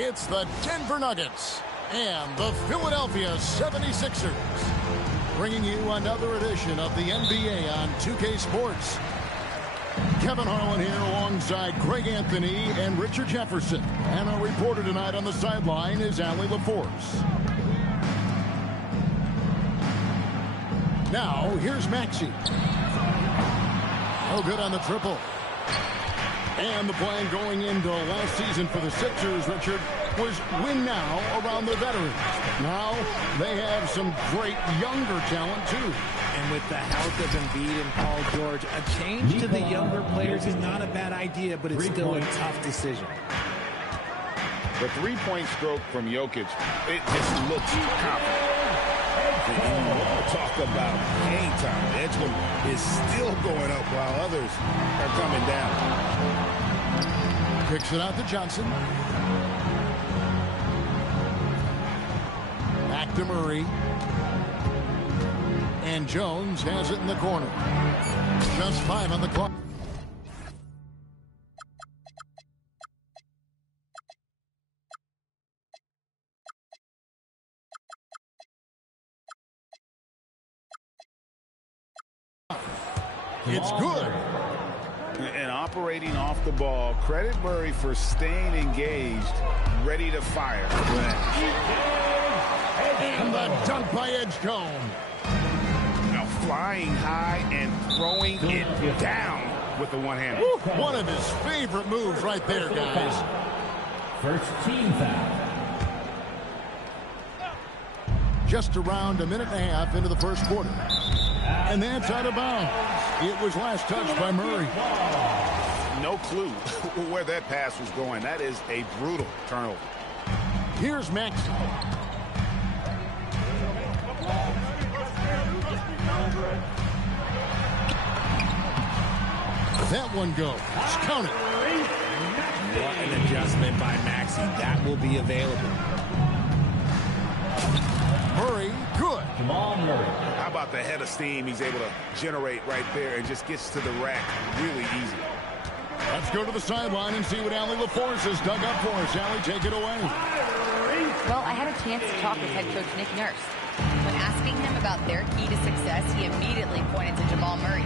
It's the Denver Nuggets and the Philadelphia 76ers. Bringing you another edition of the NBA on 2K Sports. Kevin Harlan here alongside Greg Anthony and Richard Jefferson. And our reporter tonight on the sideline is Allie LaForce. Now, here's Maxey. No good on the triple. And the plan going into last season for the Sixers, Richard, was win now around their veterans. Now they have some great younger talent, too. And with the health of Embiid and Paul George, a change to the younger players is not a bad idea, but it's still a tough decision. The three-point stroke from Jokic, it just looks confident. And you want to talk about game time. Edgecombe is still going up while others are coming down. Kicks it out to Johnson. Back to Murray. And Jones has it in the corner. Just 5 on the clock. It's good. And operating off the ball, credit Murray for staying engaged, ready to fire. And the dunk by Edgecombe. Now flying high and throwing it down with the one-hander. One of his favorite moves right there, guys. First team foul. Just around a minute and a half into the first quarter. And that's out of bounds. It was last touched by Murray. No clue where that pass was going. That is a brutal turnover. Here's Maxey. That one goes. Count it. What an adjustment by Maxey. That will be available. Murray, good. Jamal Murray. How about the head of steam he's able to generate right there and just gets to the rack really easy. Let's go to the sideline and see what Allie LaForce has dug up for us. Allie, take it away. Well, I had a chance to talk with head coach Nick Nurse. When asking him about their key to success, he immediately pointed to Jamal Murray.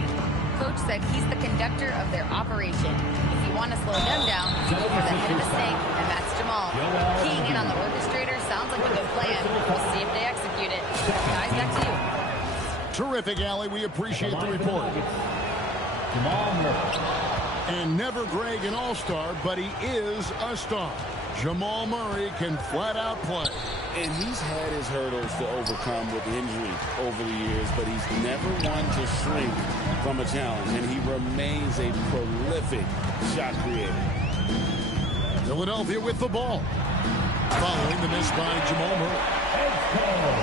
Coach said he's the conductor of their operation. If you want to slow them down, you go for the head of the snake, and that's Jamal. Keying in on the orchestrator sounds like a good plan. We'll see if they execute it. Guys, back to you. Terrific, Allie. We appreciate the report. Jamal Murray. And never Greg an all-star, but he is a star. Jamal Murray can flat out play. And he's had his hurdles to overcome with injury over the years, but he's never one to shrink from a challenge, and he remains a prolific shot creator. Philadelphia with the ball. Following the miss by Jamal Murray.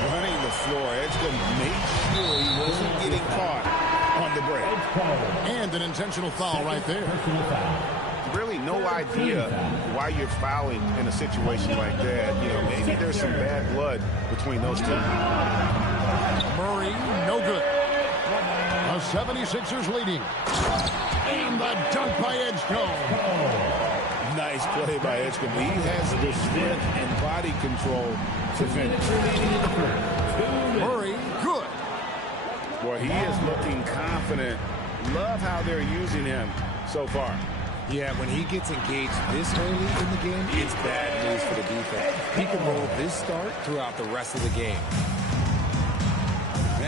Running the floor. Edgecombe made sure he wasn't getting caught on the break. And an intentional foul right there. Really no idea why you're fouling in a situation like that. You know, maybe there's some bad blood between those two. Murray, no good. The 76ers leading. And the dunk by Edgecombe. Nice play by Edgecombe. He has the strength and body control to finish. Murray, good. Boy, he is looking confident. Love how they're using him so far. Yeah, when he gets engaged this early in the game, it's bad news for the defense. He can roll this start throughout the rest of the game.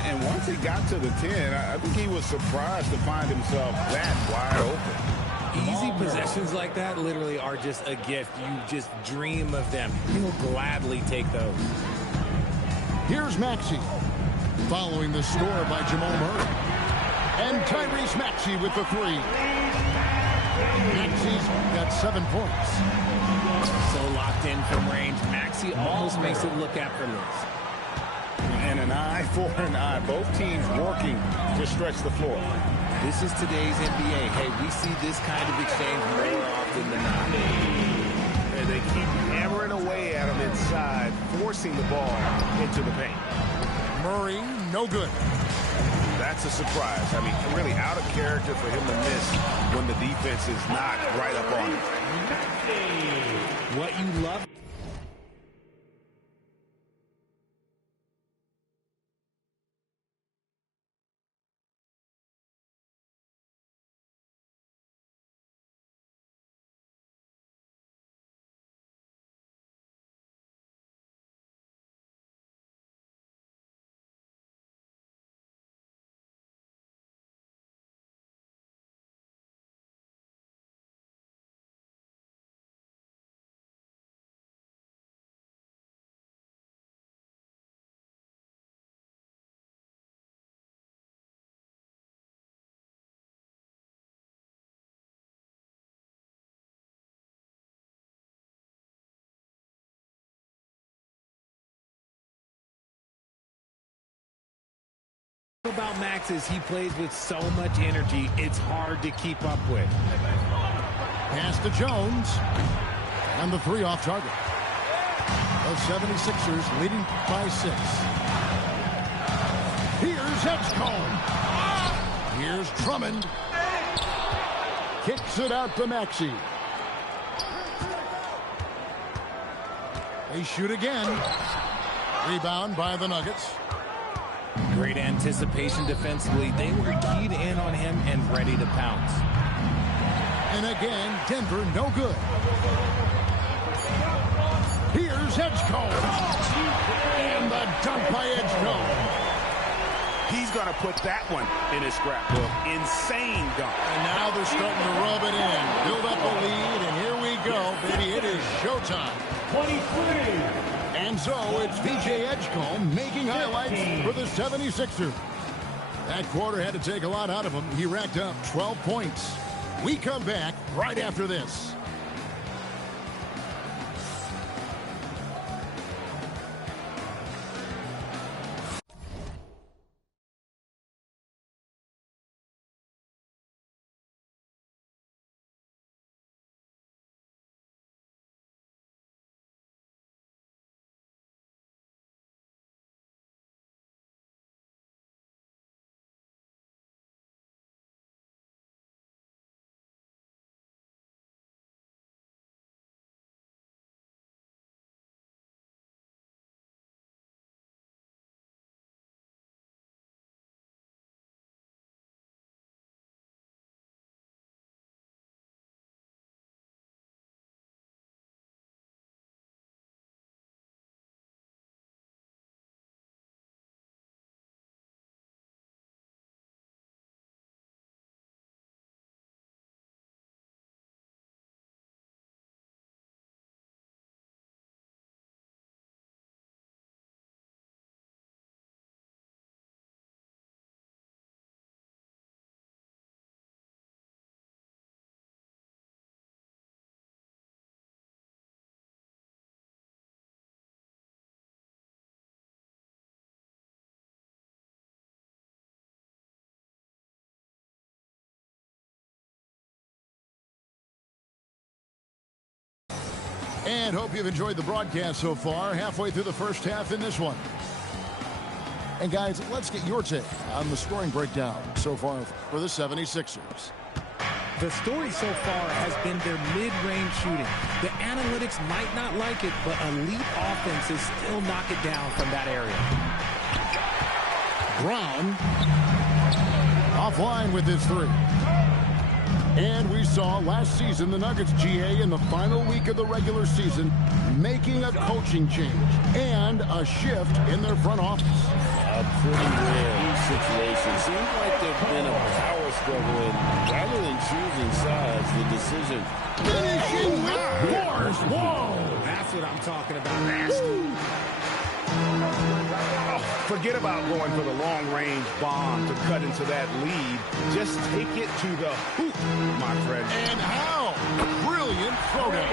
And once he got to the 10, I think he was surprised to find himself that wide open. Easy possessions like that literally are just a gift. You just dream of them. He'll gladly take those. Here's Maxey. Following the score by Jamal Murray. And Tyrese Maxey with the three. Maxey's got 7 points. So locked in from range, Maxey almost makes it look effortless. And an eye for an eye. Both teams working to stretch the floor. This is today's NBA. Hey, we see this kind of exchange more often than not. And they keep hammering away at him inside, forcing the ball into the paint. Murray, no good. That's a surprise. I mean, really out of character for him to miss when the defense is not right up on him. What you love. about Max is he plays with so much energy, it's hard to keep up with. Pass to Jones. And the three off target. The 76ers leading by 6. Here's Edgecombe. Here's Drummond. Kicks it out to Maxey. They shoot again. Rebound by the Nuggets. Great anticipation defensively. They were keyed in on him and ready to pounce. And again, Denver no good. Here's Edgecombe. And the dunk by Edgecombe. He's going to put that one in his scrapbook. Insane dunk. And now they're starting to rub it in. Build up a lead, and here we go, baby. It is showtime. 23. And so it's VJ Edgecombe making highlights for the 76ers. That quarter had to take a lot out of him. He racked up 12 points. We come back right after this. And hope you've enjoyed the broadcast so far. Halfway through the first half in this one. And guys, let's get your take on the scoring breakdown so far for the 76ers. The story so far has been their mid-range shooting. The analytics might not like it, but elite offenses still knock it down from that area. Brown offline with his three. And we saw last season the Nuggets GA in the final week of the regular season making a coaching change and a shift in their front office. A pretty rare situation. Seems like there's been a power struggle, and rather than choosing sides, the decision. Finishing with force. Whoa! That's what I'm talking about. Nasty. Forget about going for the long-range bomb to cut into that lead. Just take it to the hoop, my friend. And how? Brilliant throwdown.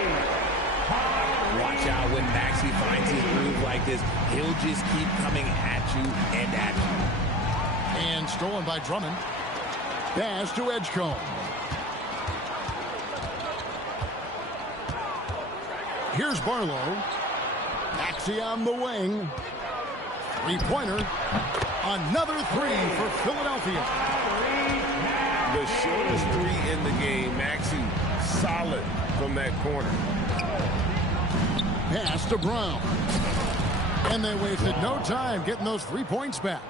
Watch out when Maxey finds his groove like this. He'll just keep coming at you and at you. And stolen by Drummond. Pass to Edgecombe. Here's Barlow. Maxey on the wing. Three-pointer. Another three for Philadelphia. The shortest three in the game. Maxey solid from that corner. Pass to Brown. And they wasted no time getting those 3 points back.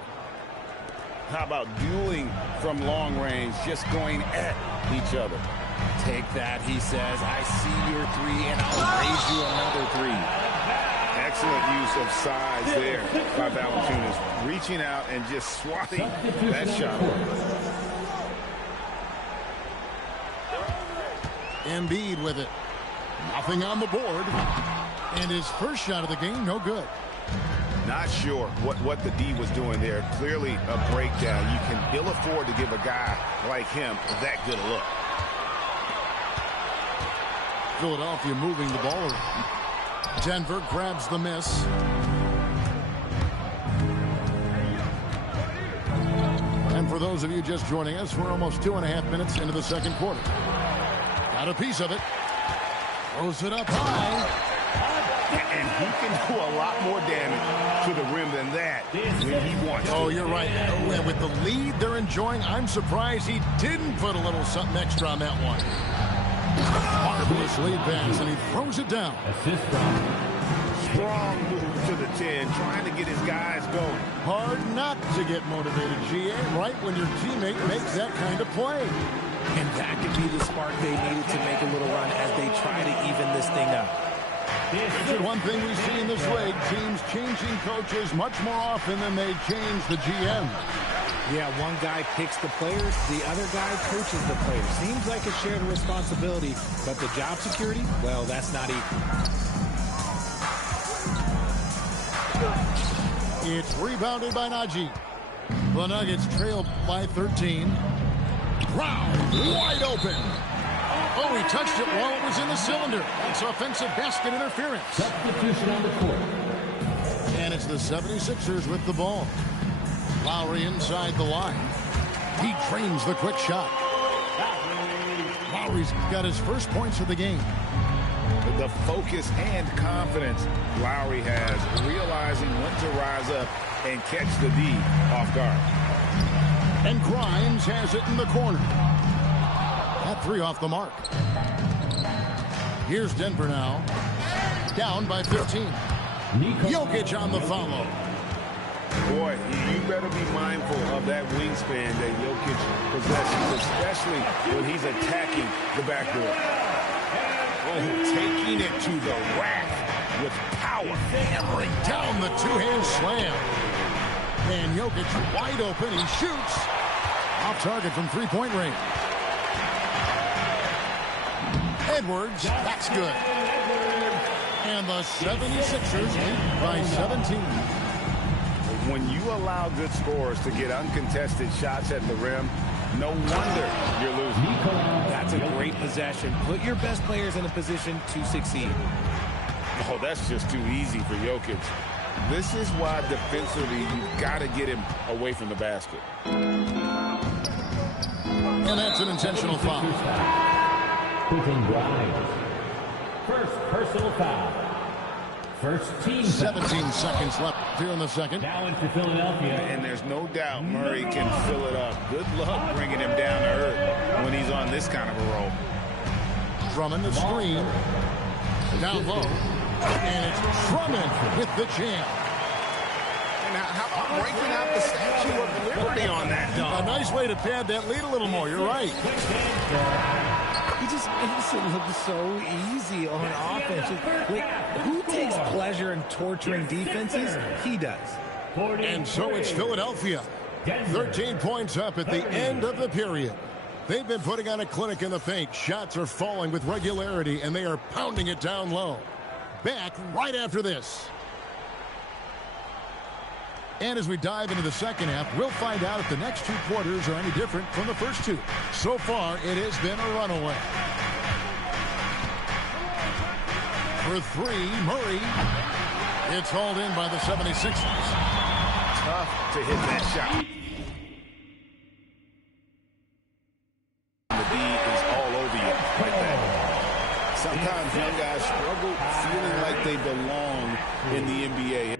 How about dueling from long range, just going at each other? Take that, he says. I see your three, and I'll raise you another three. Excellent use of size there by Valanciunas, reaching out and just swatting that shot. Embiid with it. Nothing on the board. And his first shot of the game, no good. Not sure what the D was doing there. Clearly a breakdown. You can ill afford to give a guy like him that good a look. Philadelphia moving the ball around. Denver grabs the miss. for those of you just joining us, we're almost 2.5 minutes into the second quarter. Got a piece of it. Throws it up high. And he can do a lot more damage to the rim than that when he wants to. Oh, you're right. And with the lead they're enjoying, I'm surprised he didn't put a little something extra on that one. Marvelous lead pass, and he throws it down. Strong move to the 10, trying to get his guys going. Hard not to get motivated, GA, right when your teammate makes that kind of play. And that could be the spark they needed to make a little run as they try to even this thing up. Richard, one thing we see in this league, teams changing coaches much more often than they change the GM. Yeah, one guy picks the players, the other guy coaches the players. Seems like a shared responsibility, but the job security, well, that's not equal. It's rebounded by Najee. The Nuggets trail by 13. Brown wide open. Oh, he touched it while it was in the cylinder. That's offensive basket interference. Substitution on the court. And it's the 76ers with the ball. Lowry inside the line. He drains the quick shot. Lowry's got his first points of the game. The focus and confidence Lowry has, realizing when to rise up and catch the D off guard. And Grimes has it in the corner. That three off the mark. Here's Denver now. Down by 15. Jokic on the follow. Boy, you better be mindful of that wingspan that Jokic possesses, especially when he's attacking the backdoor. Oh, taking it to the rack with power. Hammering down the two-hand slam. And Jokic wide open. He shoots. Off target from three-point range. Edwards, that's good. And the 76ers lead by 17. When you allow good scorers to get uncontested shots at the rim, no wonder you're losing. That's a great possession. Put your best players in a position to succeed. Oh, that's just too easy for Jokic. This is why defensively you've got to get him away from the basket. And that's an intentional foul. Quentin Grimes. First personal foul. First team. 17 seconds left here in the second. Now into Philadelphia. And there's no doubt Murray can fill it up. Good luck bringing him down to earth when he's on this kind of a roll. Drummond the screen. Down low. And it's Drummond with the jam. And how about breaking out the Statue of Liberty on that dunk? A nice way to pad that lead a little more. You're right. He just makes it look so easy on offense. Like, who takes pleasure in torturing defenses? He does. And so it's Philadelphia. 13 points up at the end of the period. They've been putting on a clinic in the paint. Shots are falling with regularity, and they are pounding it down low. Back right after this. And as we dive into the second half, we'll find out if the next two quarters are any different from the first two. So far, it has been a runaway. For three, Murray. It's hauled in by the 76ers. Tough to hit that shot. The D is all over you like that. Sometimes young guys struggle feeling like they belong in the NBA.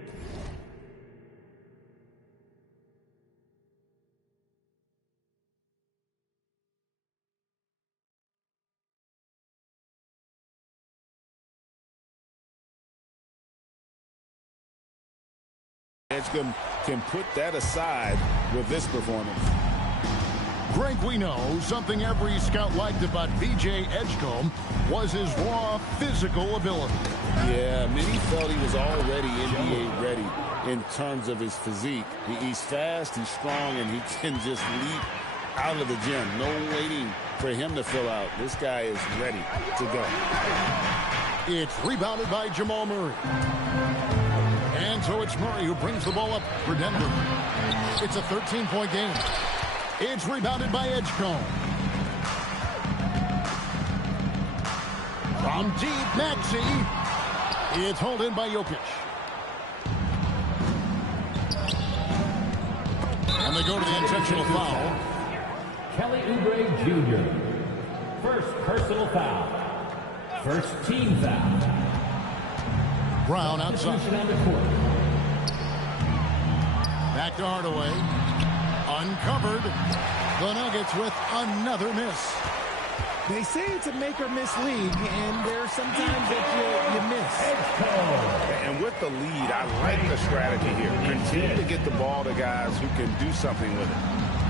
Can put that aside with this performance. Greg, we know something every scout liked about VJ Edgecombe was his raw physical ability. Yeah, many felt he was already NBA ready in terms of his physique. He's fast, he's strong, and he can just leap out of the gym. No waiting for him to fill out. This guy is ready to go. It's rebounded by Jamal Murray. And so it's Murray who brings the ball up for Denver. It's a 13-point game. It's rebounded by Edgecombe. From deep, Maxey. It's hauled in by Jokic. And they go to the intentional foul. Kelly Oubre Jr. First personal foul. First team foul. Brown outside. Substitution on the court. Back to Hardaway. Uncovered. The Nuggets with another miss. They say it's a make-or-miss league, and there are some times that you miss. And with the lead, I like the strategy here. Continue to get the ball to guys who can do something with it.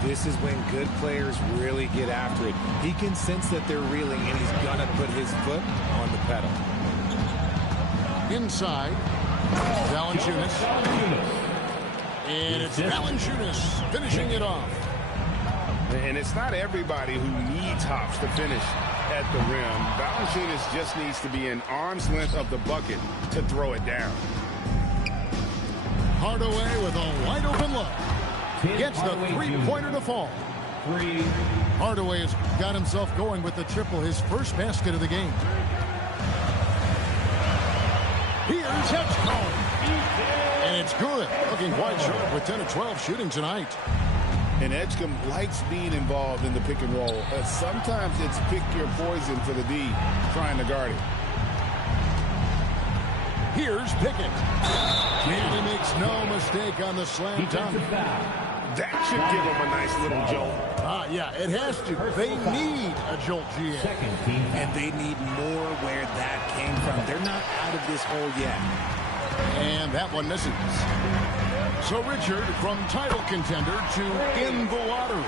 This is when good players really get after it. He can sense that they're reeling, and he's going to put his foot on the pedal. Inside. Valanciunas. And it's Valanciunas finishing it off. And it's not everybody who needs hops to finish at the rim. Valanciunas just needs to be an arm's length of the bucket to throw it down. Hardaway with a wide open look. Gets the three-pointer to fall. Hardaway has got himself going with the triple, his first basket of the game. Here's Edgecombe. And it's good. Looking quite sharp with 10 of 12 shooting tonight. And Edgecombe likes being involved in the pick and roll. Sometimes it's pick your poison for the D, trying to guard it. Here's Pickett. And he makes no mistake on the slam dunk. That should give him a nice little jolt. Yeah, it has to. They need a jolt, GA. And they need more where that came from. They're not out of this hole yet. And that one misses. So Richard, from title contender to in the lottery.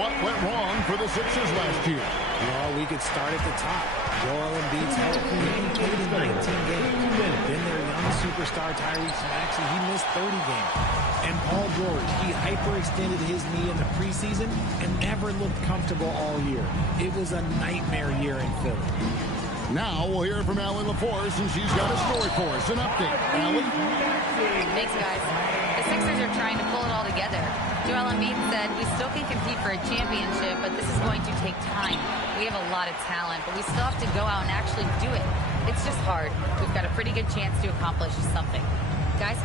What went wrong for the Sixers last year? Well, we could start at the top. Joel Embiid's health. He only played in 19 games. Then their young superstar Tyrese Maxey, he missed 30 games. And Paul George, he hyperextended his knee in the preseason and never looked comfortable all year. It was a nightmare year in Philly. Now we'll hear from Allie LaForce, and she's got a story for us. An update. Allie? Thanks, guys. The Sixers are trying to pull it all together. Joel Embiid said, we still can compete for a championship, but this is going to take time. We have a lot of talent, but we still have to go out and actually do it. It's just hard. We've got a pretty good chance to accomplish something. Guys?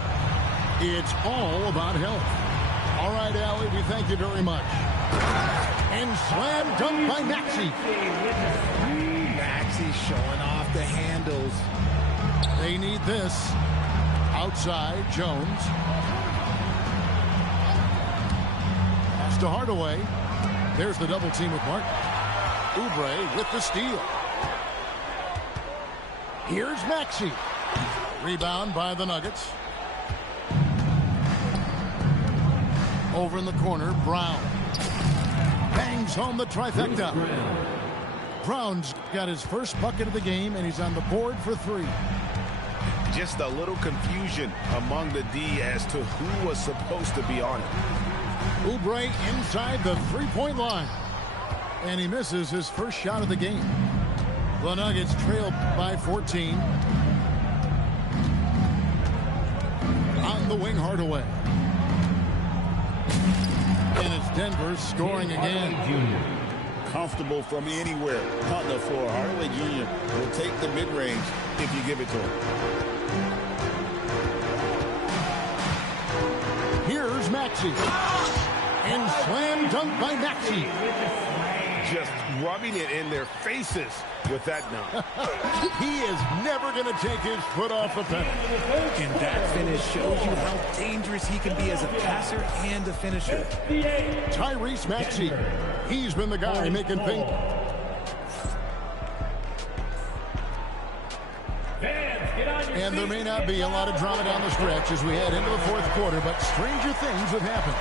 It's all about health. All right, Allie, we thank you very much. And slam dunk by Maxey. Maxey showing off the handles. They need this. Outside, Jones. Pass to Hardaway. There's the double team with Martin. Oubre with the steal. Here's Maxey. Rebound by the Nuggets. Over in the corner, Brown. Bangs home the trifecta. Brown's got his first bucket of the game, and he's on the board for three. Just a little confusion among the D as to who was supposed to be on it. Oubre inside the three-point line. And he misses his first shot of the game. The Nuggets trail by 14. On the wing, Hardaway. And it's Denver scoring again. Comfortable from anywhere on the floor. Hardaway Jr. will take the mid-range if you give it to him. Here's Maxey. And slam dunk by Maxey. Just rubbing it in their faces with that dunk. He is never going to take his foot off the pedal. And that finish shows you how dangerous he can be as a passer and a finisher. Tyrese Maxey. He's been the guy making things. And there may not be a lot of drama down the stretch as we head into the fourth quarter, but stranger things have happened.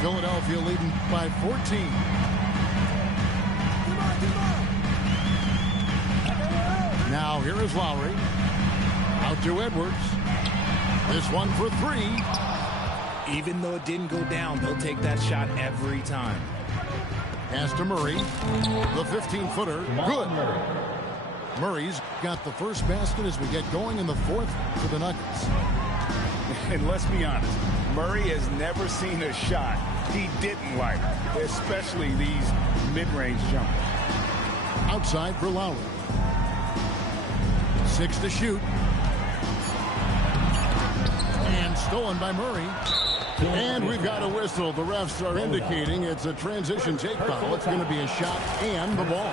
Philadelphia leading by 14. Now here is Lowry. Out to Edwards. This one for three. Even though it didn't go down, they'll take that shot every time. Pass to Murray. The 15-footer. Good. Murray's got the first basket as we get going in the fourth for the Nuggets. And let's be honest, Murray has never seen a shot he didn't like, especially these mid-range jumpers. Outside for Lowry. 6 to shoot. And stolen by Murray. And we've got a whistle. The refs are indicating it's a transition take foul. It's going to be a shot and the ball.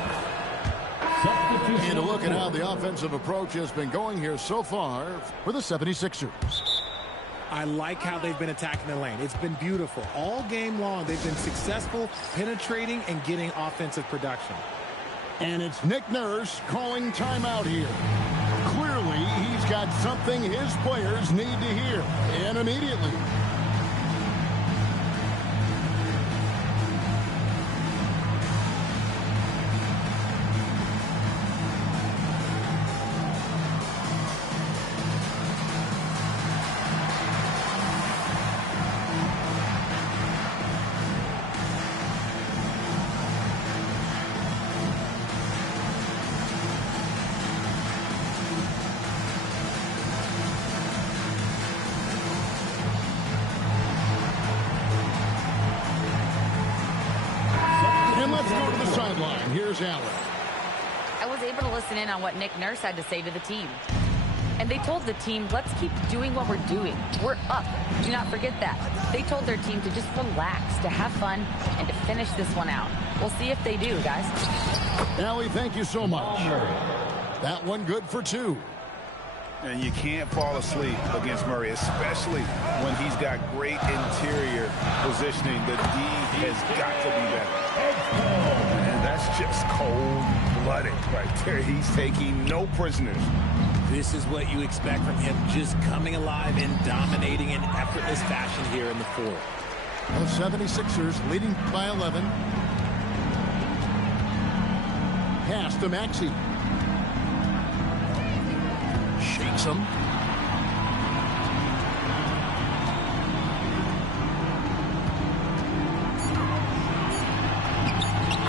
And a look at how the offensive approach has been going here so far for the 76ers. I like how they've been attacking the lane. It's been beautiful. All game long, they've been successful penetrating and getting offensive production. And it's Nick Nurse calling timeout here. Clearly, he's got something his players need to hear, and immediately. Here's Allen. I was able to listen in on what Nick Nurse had to say to the team. And they told the team, let's keep doing what we're doing. We're up. Do not forget that. They told their team to just relax, to have fun, and to finish this one out. We'll see if they do, guys. Allie, thank you so much. That one good for 2. And you can't fall asleep against Murray, especially when he's got great interior positioning. The D has got to be better. And that's just cold-blooded right there. He's taking no prisoners. This is what you expect from him, just coming alive and dominating in effortless fashion here in the fourth. The 76ers leading by 11. Pass to Maxey. Shakes him.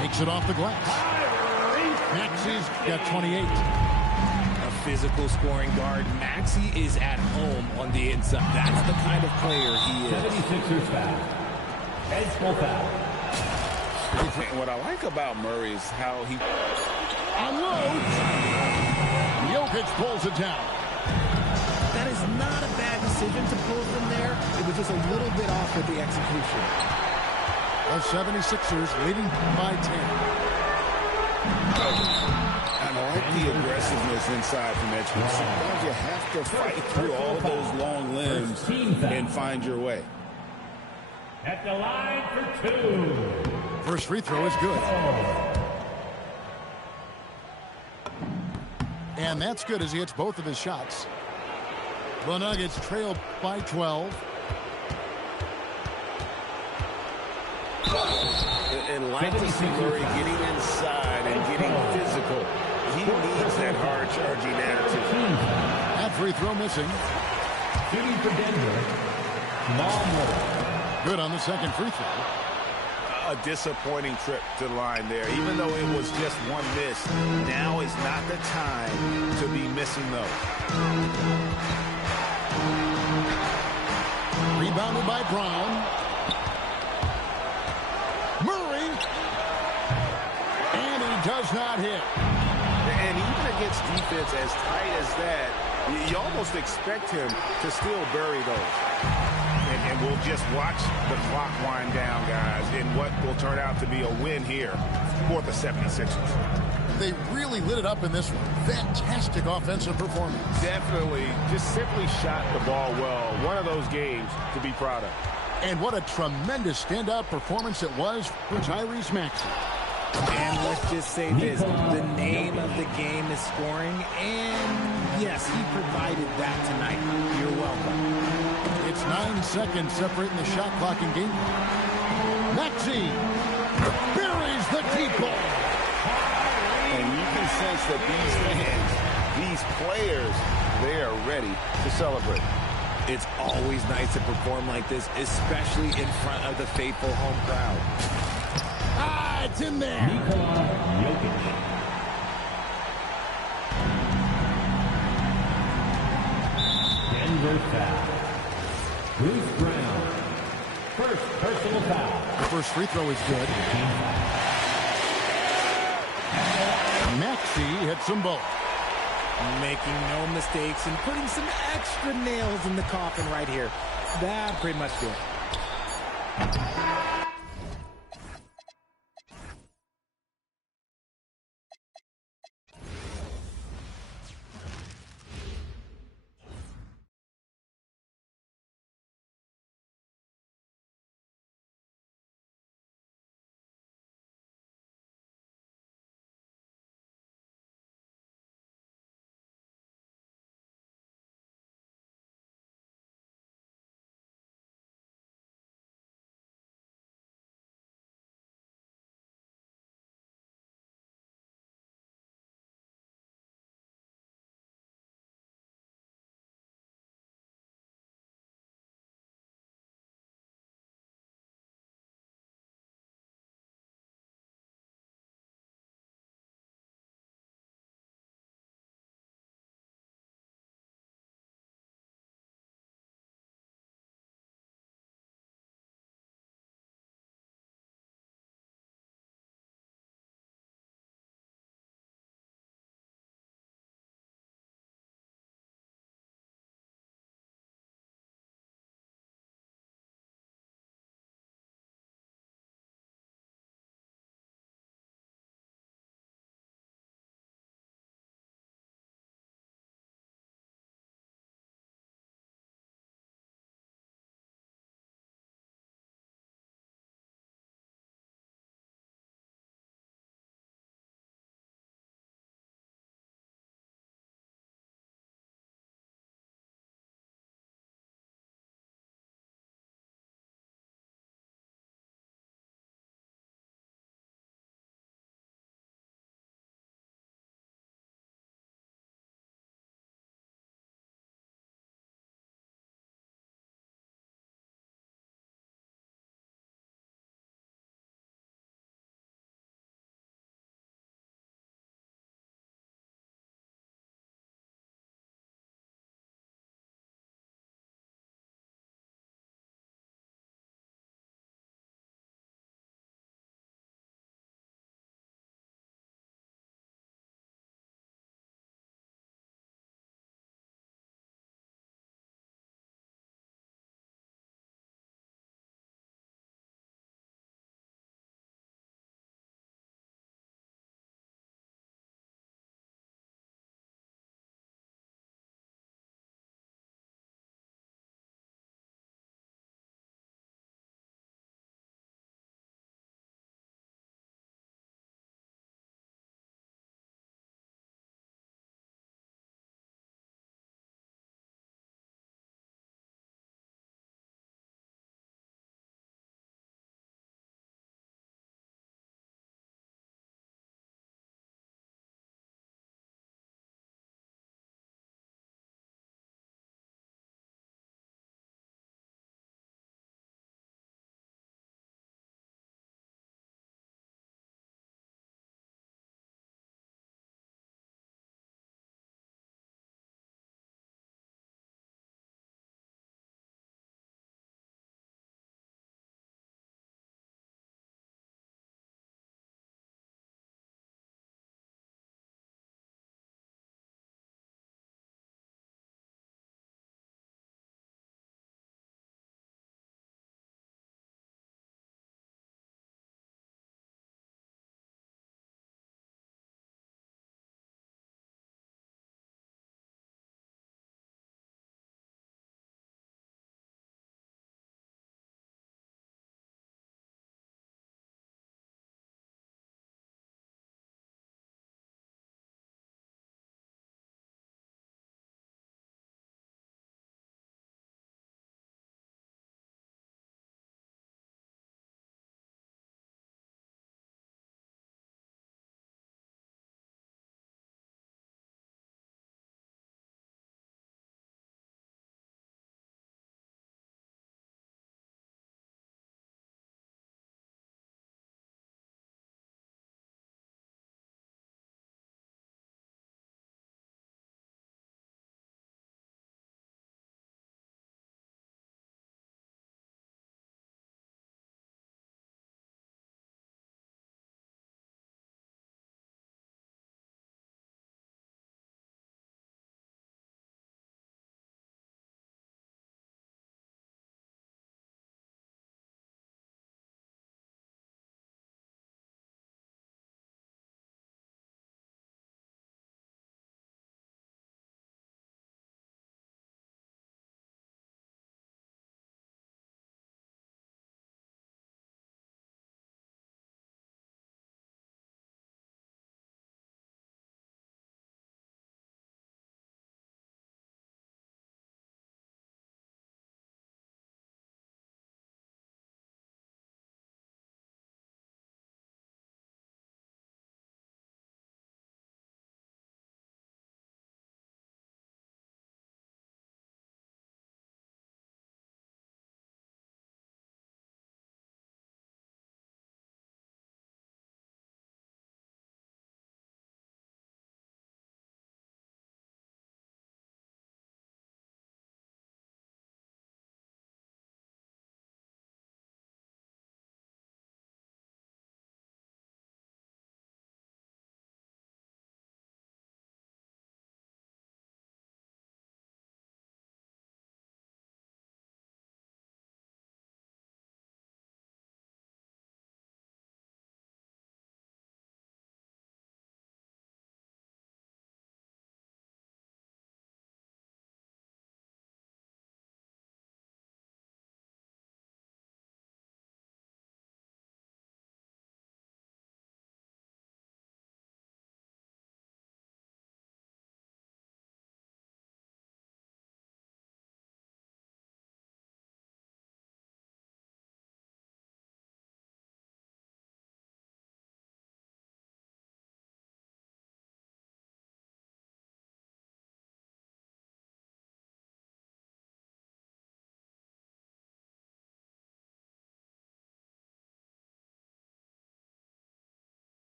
Takes it off the glass. Maxey's got 28. A physical scoring guard. Maxey is at home on the inside. That's the kind of player he is. 76ers foul. Head full foul. And what I like about Murray is how he unloads. Jokic pulls it down. That is not a bad decision to pull from there. It was just a little bit off with the execution. The 76ers leading by 10. I like the aggressiveness inside from Edge. Sometimes you have to fight through all those long limbs and find your way. At the line for 2. First free throw is good. And that's good as he hits both of his shots. The Nuggets trail by 12. And like to see Murray getting inside and getting physical. He needs that hard-charging attitude. That free throw missing. Shooting for Denver, Jamal Murray. Good on the second free throw. A disappointing trip to the line there. Even though it was just one miss, now is not the time to be missing those. Rebounded by Brown. Murray. And he does not hit. And even against defense as tight as that, you almost expect him to still bury those. And we'll just watch the clock wind down, guys, in what will turn out to be a win here for the 76ers. They really lit it up in this one. Fantastic offensive performance. Definitely just simply shot the ball well. One of those games to be proud of. And what a tremendous standout performance it was for Tyrese Maxey. And let's just say this, the name of the game is scoring, and yes, he provided that tonight. You're welcome. It's 9 seconds separating the shot clock in game. Maxey buries the deep ball. And you can sense that these fans, these players, they are ready to celebrate. It's always nice to perform like this, especially in front of the faithful home crowd. Ah, it's in there. Nikola Jokic. Denver foul. Bruce Brown. First personal foul. The first free throw is good. Maxey hits them both. Making no mistakes and putting some extra nails in the coffin right here. That pretty much do it.